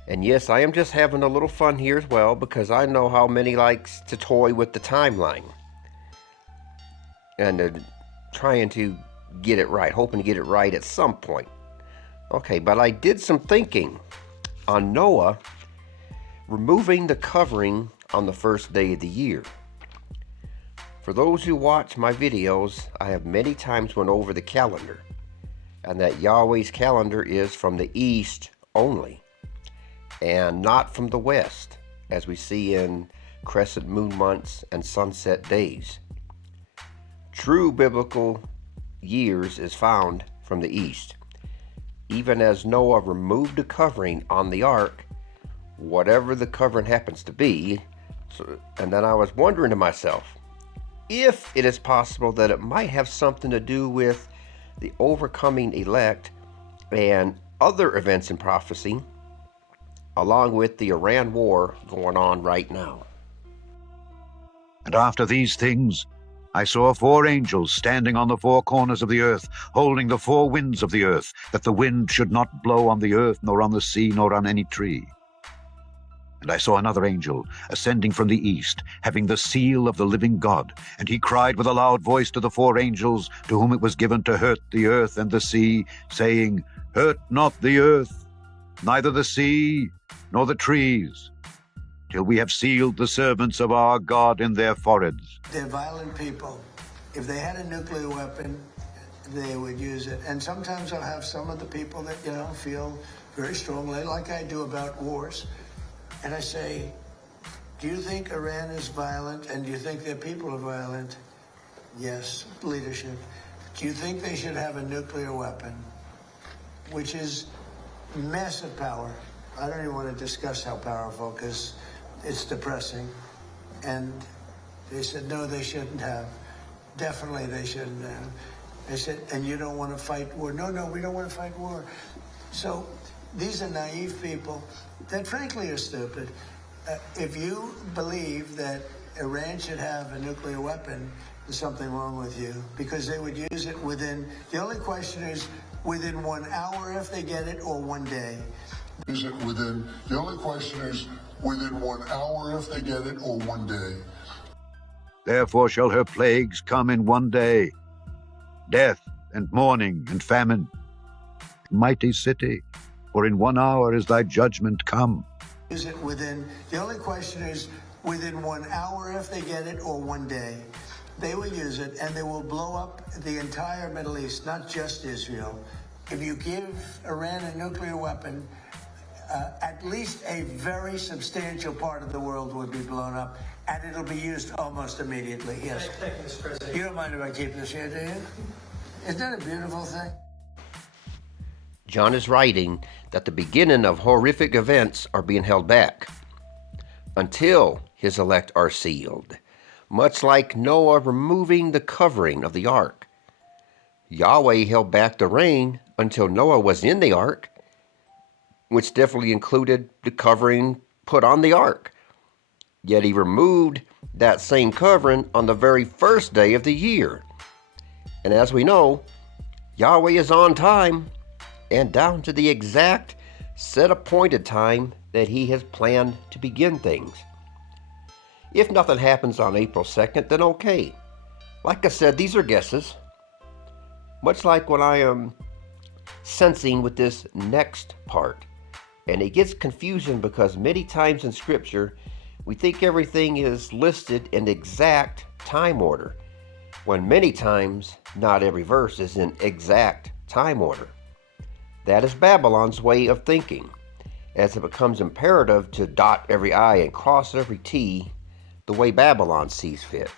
And yes, I am just having a little fun here as well, because I know how many likes to toy with the timeline and trying to get it right, hoping to get it right at some point. Okay, but I did some thinking on Noah removing the covering on the first day of the year. For those who watch my videos, I have many times went over the calendar, and that Yahweh's calendar is from the east only, and not from the west, as we see in crescent moon months and sunset days. True biblical years is found from the east. Even as Noah removed the covering on the ark, whatever the covering happens to be, and then I was wondering to myself, if it is possible that it might have something to do with the overcoming elect and other events in prophecy, along with the Iran war going on right now. And after these things, I saw 4 angels standing on the 4 corners of the earth, holding the 4 winds of the earth, that the wind should not blow on the earth, nor on the sea, nor on any tree. And I saw another angel ascending from the east, having the seal of the living God. And he cried with a loud voice to the 4 angels, to whom it was given to hurt the earth and the sea, saying, Hurt not the earth, neither the sea, nor the trees, till we have sealed the servants of our God in their foreheads. They're violent people. If they had a nuclear weapon, they would use it. And sometimes I'll have some of the people that, feel very strongly, like I do about wars. And I say, do you think Iran is violent? And do you think their people are violent? Yes, leadership. Do you think they should have a nuclear weapon, which is massive power? I don't even want to discuss how powerful, because it's depressing. And they said, no, they shouldn't have. Definitely they shouldn't have. I said, and you don't want to fight war? No, we don't want to fight war. So these are naive people that frankly are stupid. If you believe that Iran should have a nuclear weapon, there's something wrong with you, because they would use it within, the only question is within 1 hour if they get it, or 1 day. Use it within, the only question is within 1 hour if they get it, or 1 day. Therefore shall her plagues come in 1 day, death and mourning and famine. Mighty city, for in 1 hour is thy judgment come. Use it within, the only question is within 1 hour if they get it, or 1 day. They will use it, and they will blow up the entire Middle East, not just Israel. If you give Iran a nuclear weapon, at least a very substantial part of the world would be blown up. and it'll be used almost immediately. Yes. You don't mind if I keep this here, do you? Isn't that a beautiful thing? John is writing that the beginning of horrific events are being held back until his elect are sealed, much like Noah removing the covering of the ark. Yahweh held back the rain until Noah was in the ark, which definitely included the covering put on the ark. Yet he removed that same covering on the very first day of the year. And as we know, Yahweh is on time and down to the exact set appointed time that he has planned to begin things. If nothing happens on April 2nd, then okay. Like I said, these are guesses. Much like what I am sensing with this next part. And it gets confusing because many times in Scripture, we think everything is listed in exact time order, when many times not every verse is in exact time order. That is Babylon's way of thinking, as it becomes imperative to dot every I and cross every T the way Babylon sees fit.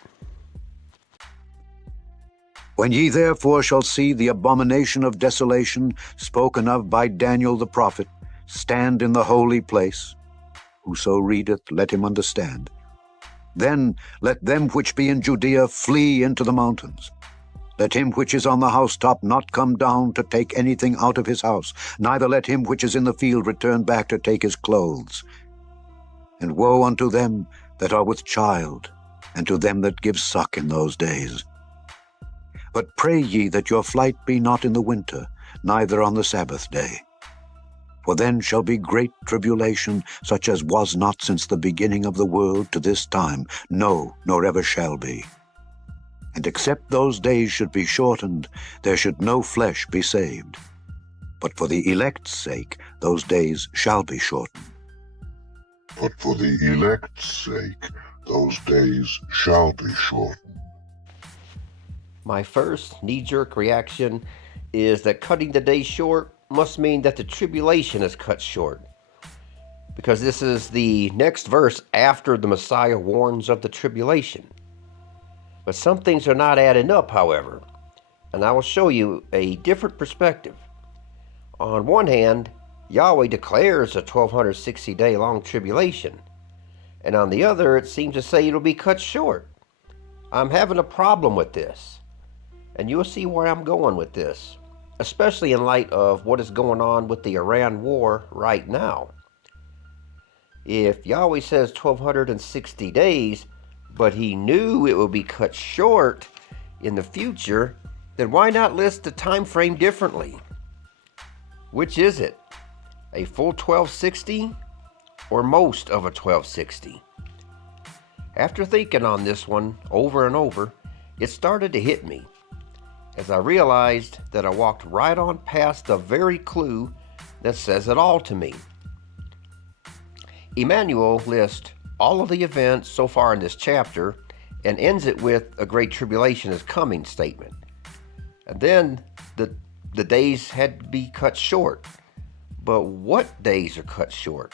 When ye therefore shall see the abomination of desolation spoken of by Daniel the prophet stand in the holy place, whoso readeth, let him understand. Then let them which be in Judea flee into the mountains. Let him which is on the housetop not come down to take anything out of his house, neither let him which is in the field return back to take his clothes. And woe unto them that are with child, and to them that give suck in those days. But pray ye that your flight be not in the winter, neither on the Sabbath day. For then shall be great tribulation, such as was not since the beginning of the world to this time, no, nor ever shall be. And except those days should be shortened, there should no flesh be saved. But for the elect's sake, those days shall be shortened. But for the elect's sake, those days shall be shortened. My first knee-jerk reaction is that cutting the day short must mean that the tribulation is cut short, because this is the next verse after the Messiah warns of the tribulation. But some things are not adding up, however, and I will show you a different perspective. On one hand, Yahweh declares a 1260-day long tribulation, and on the other, it seems to say it'll be cut short. I'm having a problem with this, and you'll see where I'm going with this, especially in light of what is going on with the Iran war right now. If Yahweh says 1260 days, but he knew it would be cut short in the future, then why not list the time frame differently? Which is it? A full 1260 or most of a 1260? After thinking on this one over and over, it started to hit me, as I realized that I walked right on past the very clue that says it all to me. Emmanuel lists all of the events so far in this chapter and ends it with a great tribulation is coming statement. And then the days had to be cut short. But what days are cut short?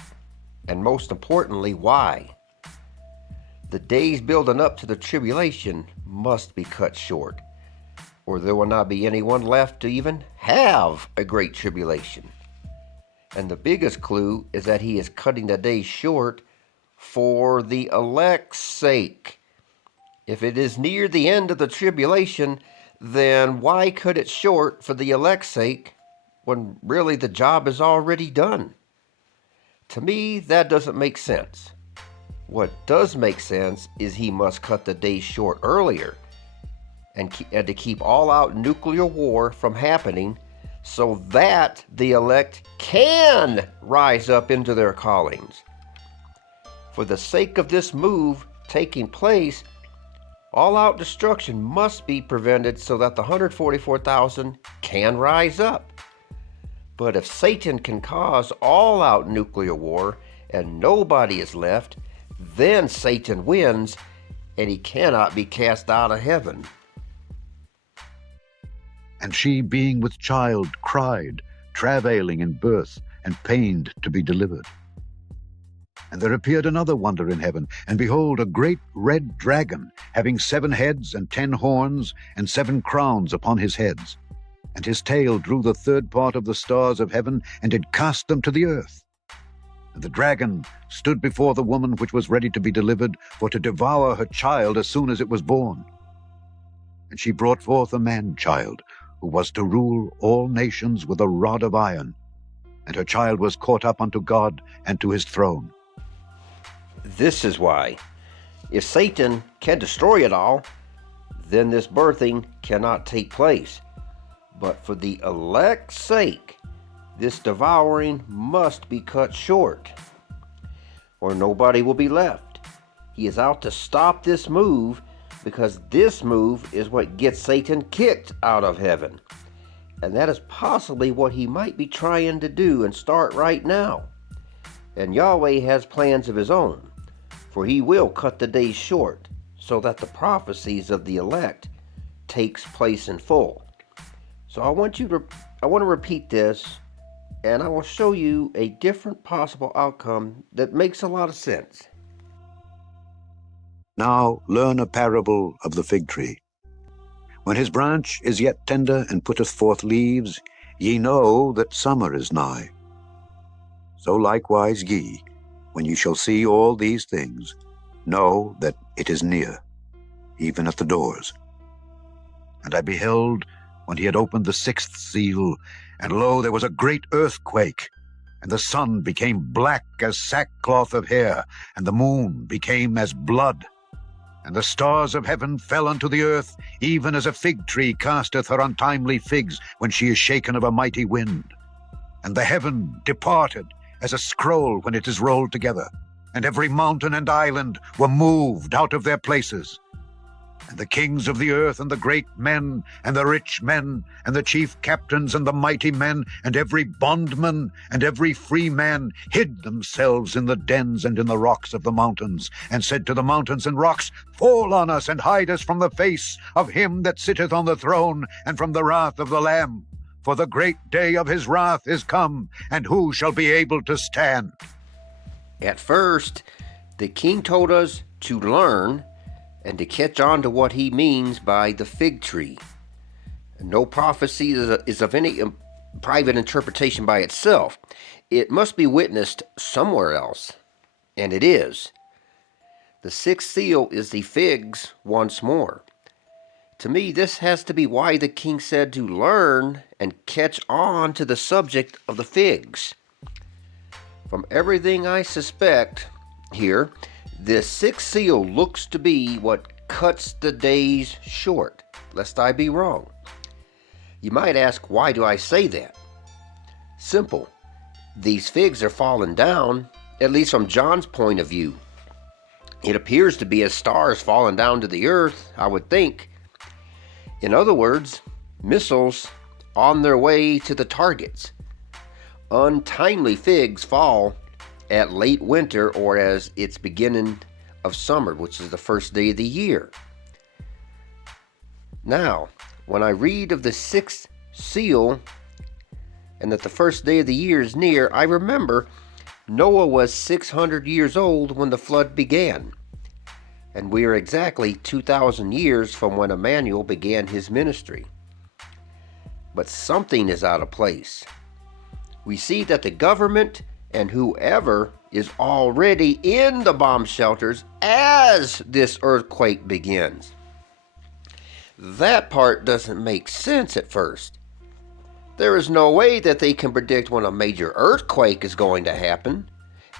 And most importantly, why? The days building up to the tribulation must be cut short, or there will not be anyone left to even have a great tribulation. And the biggest clue is that he is cutting the days short for the elect's sake. If it is near the end of the tribulation, then why cut it short for the elect's sake when really the job is already done? To me, that doesn't make sense. What does make sense is he must cut the days short earlier and to keep all-out nuclear war from happening so that the elect can rise up into their callings. For the sake of this move taking place, all-out destruction must be prevented so that the 144,000 can rise up. But if Satan can cause all-out nuclear war and nobody is left, then Satan wins and he cannot be cast out of heaven. And she, being with child, cried, travailing in birth, and pained to be delivered. And there appeared another wonder in heaven, and behold, a great red dragon, having 7 heads and 10 horns, and 7 crowns upon his heads. And his tail drew the 3rd part of the stars of heaven, and did cast them to the earth. And the dragon stood before the woman which was ready to be delivered, for to devour her child as soon as it was born. And she brought forth a man-child, who was to rule all nations with a rod of iron. And her child was caught up unto God and to his throne. This is why, if Satan can destroy it all, then this birthing cannot take place. But for the elect's sake, this devouring must be cut short, or nobody will be left. He is out to stop this move, because this move is what gets Satan kicked out of heaven. And that is possibly what he might be trying to do and start right now. And Yahweh has plans of his own, for he will cut the days short, so that the prophecies of the elect takes place in full. So I want to repeat this, and I will show you a different possible outcome that makes a lot of sense. Now learn a parable of the fig tree. When his branch is yet tender and putteth forth leaves, ye know that summer is nigh. So likewise ye, when ye shall see all these things, know that it is near, even at the doors. And I beheld, when he had opened the 6th seal, and lo, there was a great earthquake, and the sun became black as sackcloth of hair, and the moon became as blood. And the stars of heaven fell unto the earth, even as a fig tree casteth her untimely figs when she is shaken of a mighty wind. And the heaven departed as a scroll when it is rolled together, and every mountain and island were moved out of their places. And the kings of the earth, and the great men, and the rich men, and the chief captains, and the mighty men, and every bondman, and every free man, hid themselves in the dens and in the rocks of the mountains, and said to the mountains and rocks, Fall on us, and hide us from the face of him that sitteth on the throne, and from the wrath of the Lamb. For the great day of his wrath is come, and who shall be able to stand? At first, the king told us to learn and to catch on to what he means by the fig tree. No prophecy is of any private interpretation by itself. It must be witnessed somewhere else, and it is. The 6th seal is the figs once more. To me, this has to be why the king said to learn and catch on to the subject of the figs. From everything I suspect here, this 6th seal looks to be what cuts the days short, lest I be wrong. You might ask, why do I say that? Simple. These figs are falling down, at least from John's point of view. It appears to be as stars falling down to the earth, I would think. In other words, missiles on their way to the targets. Untimely figs fall at late winter, or as its beginning of summer, which is the first day of the year. Now, when I read of the 6th seal and that the first day of the year is near, I remember Noah was 600 years old when the flood began, and we are exactly 2,000 years from when Emmanuel began his ministry. But something is out of place. We see that the government and whoever is already in the bomb shelters as this earthquake begins. That part doesn't make sense at first. There is no way that they can predict when a major earthquake is going to happen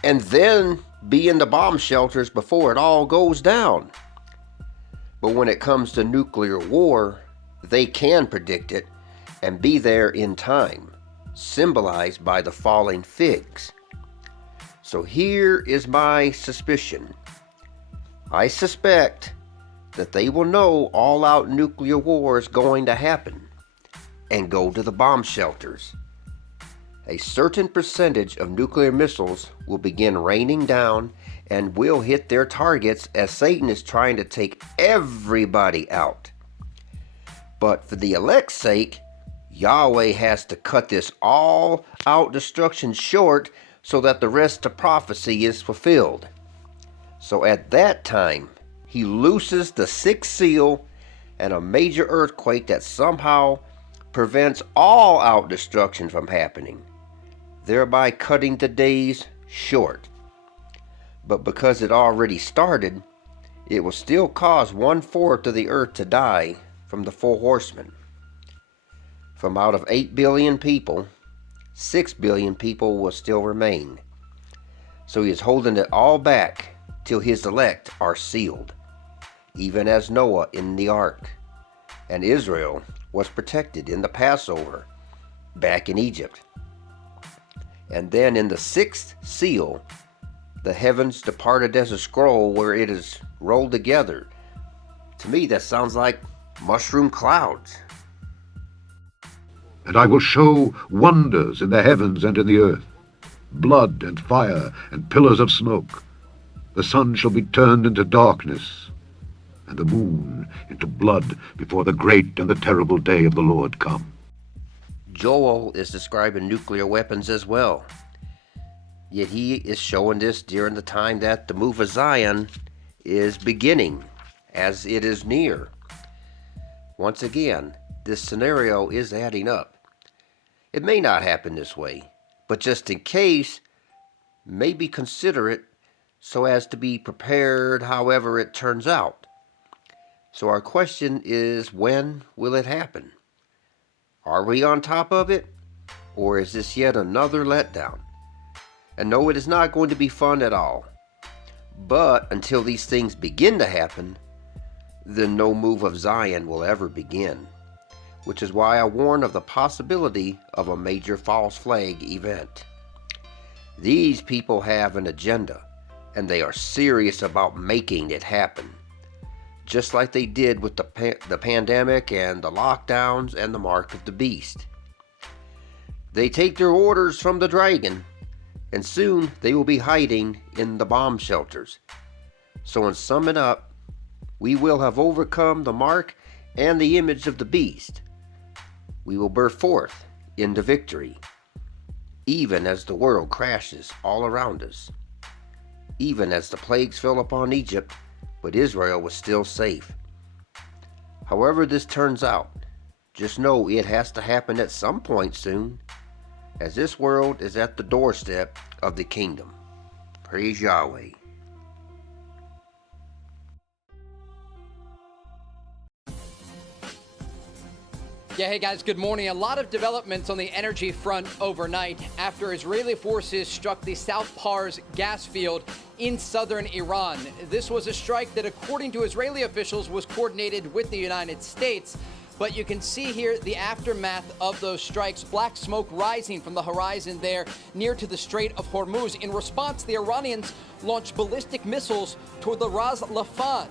and then be in the bomb shelters before it all goes down. But when it comes to nuclear war, they can predict it and be there in time, symbolized by the falling figs. So here is my suspicion. I suspect that they will know all-out nuclear war is going to happen and go to the bomb shelters. A certain percentage of nuclear missiles will begin raining down and will hit their targets as Satan is trying to take everybody out. But for the elect's sake, Yahweh has to cut this all-out destruction short so that the rest of prophecy is fulfilled. So at that time, he looses the sixth seal and a major earthquake that somehow prevents all out destruction from happening, thereby cutting the days short. But because it already started, it will still cause 1/4 of the earth to die from the four horsemen. From out of 8 billion people, 6 billion people will still remain. So he is holding it all back till his elect are sealed, even as Noah in the ark, and Israel was protected in the Passover back in Egypt. And then in the sixth seal, the heavens departed as a scroll where it is rolled together. To me, that sounds like mushroom clouds. And I will show wonders in the heavens and in the earth, blood and fire and pillars of smoke. The sun shall be turned into darkness, and the moon into blood before the great and the terrible day of the Lord come. Joel is describing nuclear weapons as well. Yet he is showing this during the time that the move of Zion is beginning, as it is near. Once again, this scenario is adding up. It may not happen this way, but just in case, maybe consider it so as to be prepared however it turns out. So our question is, when will it happen? Are we on top of it? Or is this yet another letdown? And no, it is not going to be fun at all. But until these things begin to happen, then no move of Zion will ever begin. Which is why I warn of the possibility of a major false flag event. These people have an agenda, and they are serious about making it happen. Just like they did with the pandemic and the lockdowns and the mark of the beast. They take their orders from the dragon, and soon they will be hiding in the bomb shelters. So in summing up, we will have overcome the mark and the image of the beast. We will burst forth into victory, even as the world crashes all around us. Even as the plagues fell upon Egypt, but Israel was still safe. However this turns out, just know it has to happen at some point soon, as this world is at the doorstep of the kingdom. Praise Yahweh. Yeah, hey guys, good morning. A lot of developments on the energy front overnight after Israeli forces struck the South Pars gas field in southern Iran. This was a strike that, according to Israeli officials, was coordinated with the United States. But you can see here the aftermath of those strikes, black smoke rising from the horizon there near to the Strait of Hormuz. In response, the Iranians launched ballistic missiles toward the Ras Laffan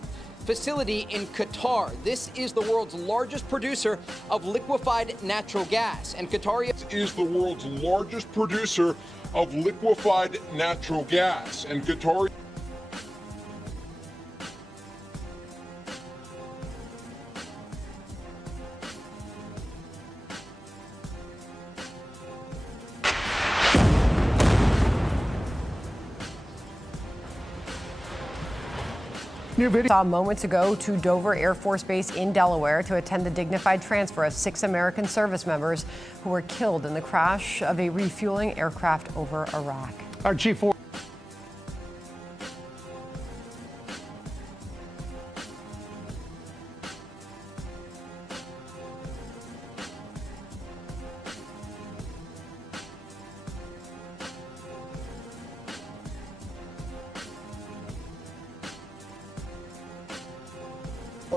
facility in Qatar. This is the world's largest producer of liquefied natural gas, and Qatar is the world's largest producer of liquefied natural gas, and Qatar Saw moments ago to Dover Air Force Base in Delaware to attend the dignified transfer of 6 American service members who were killed in the crash of a refueling aircraft over Iraq. Our Chief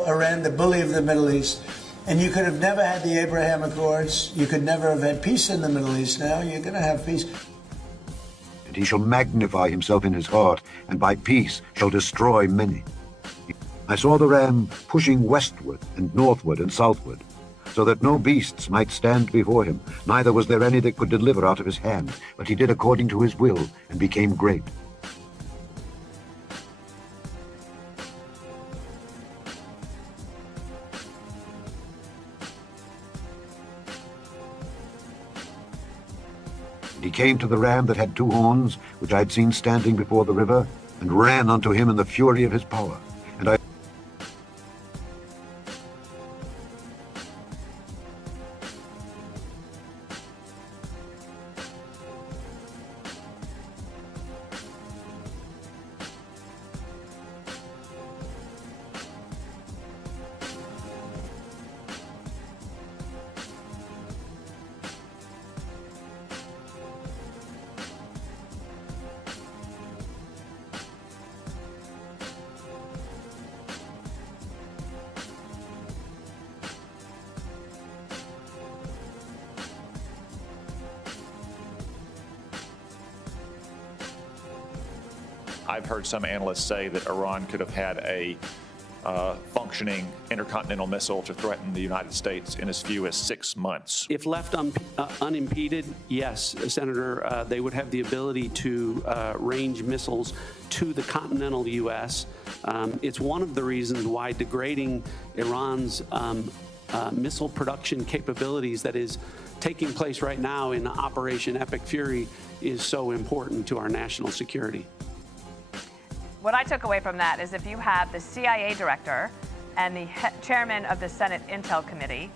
Iran, the bully of the Middle East. And you could have never had the Abraham Accords. You could never have had peace in the Middle East. Now you're going to have peace. And he shall magnify himself in his heart, and by peace shall destroy many. I saw the ram pushing westward and northward and southward, so that no beasts might stand before him, neither was there any that could deliver out of his hand. But he did according to his will, and became great. And he came to the ram that had 2 horns, which I had seen standing before the river, and ran unto him in the fury of his power. And I I've heard some analysts say that Iran could have had a functioning intercontinental missile to threaten the United States in as few as 6 months. If left unimpeded, yes, Senator, they would have the ability to range missiles to the continental U.S. It's one of the reasons why degrading Iran's missile production capabilities that is taking place right now in Operation Epic Fury is so important to our national security. What I took away from that is if you have the CIA director and the chairman of the Senate Intel Committee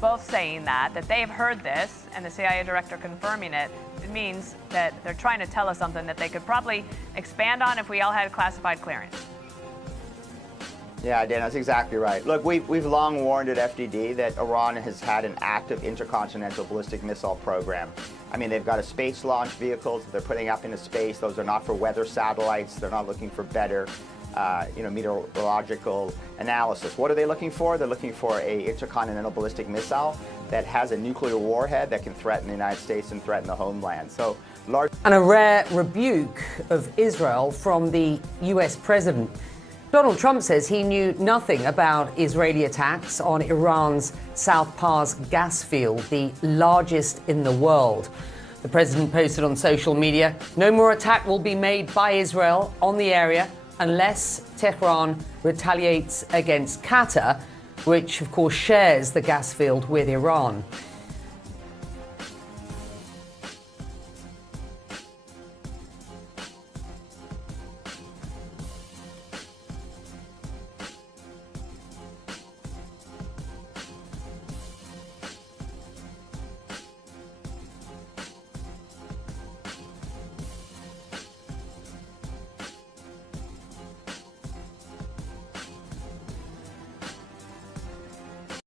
both saying that they've heard this, and the CIA director confirming it, it means that they're trying to tell us something that they could probably expand on if we all had classified clearance. Yeah, Dan, that's exactly right. Look, we've long warned at FDD that Iran has had an active intercontinental ballistic missile program. I mean, they've got a space launch vehicles that they're putting up into space. Those are not for weather satellites. They're not looking for better, meteorological analysis. What are they looking for? They're looking for a intercontinental ballistic missile that has a nuclear warhead that can threaten the United States and threaten the homeland. So large. And a rare rebuke of Israel from the US president. Donald Trump says he knew nothing about Israeli attacks on Iran's South Pars gas field, the largest in the world. The president posted on social media, no more attack will be made by Israel on the area unless Tehran retaliates against Qatar, which of course shares the gas field with Iran.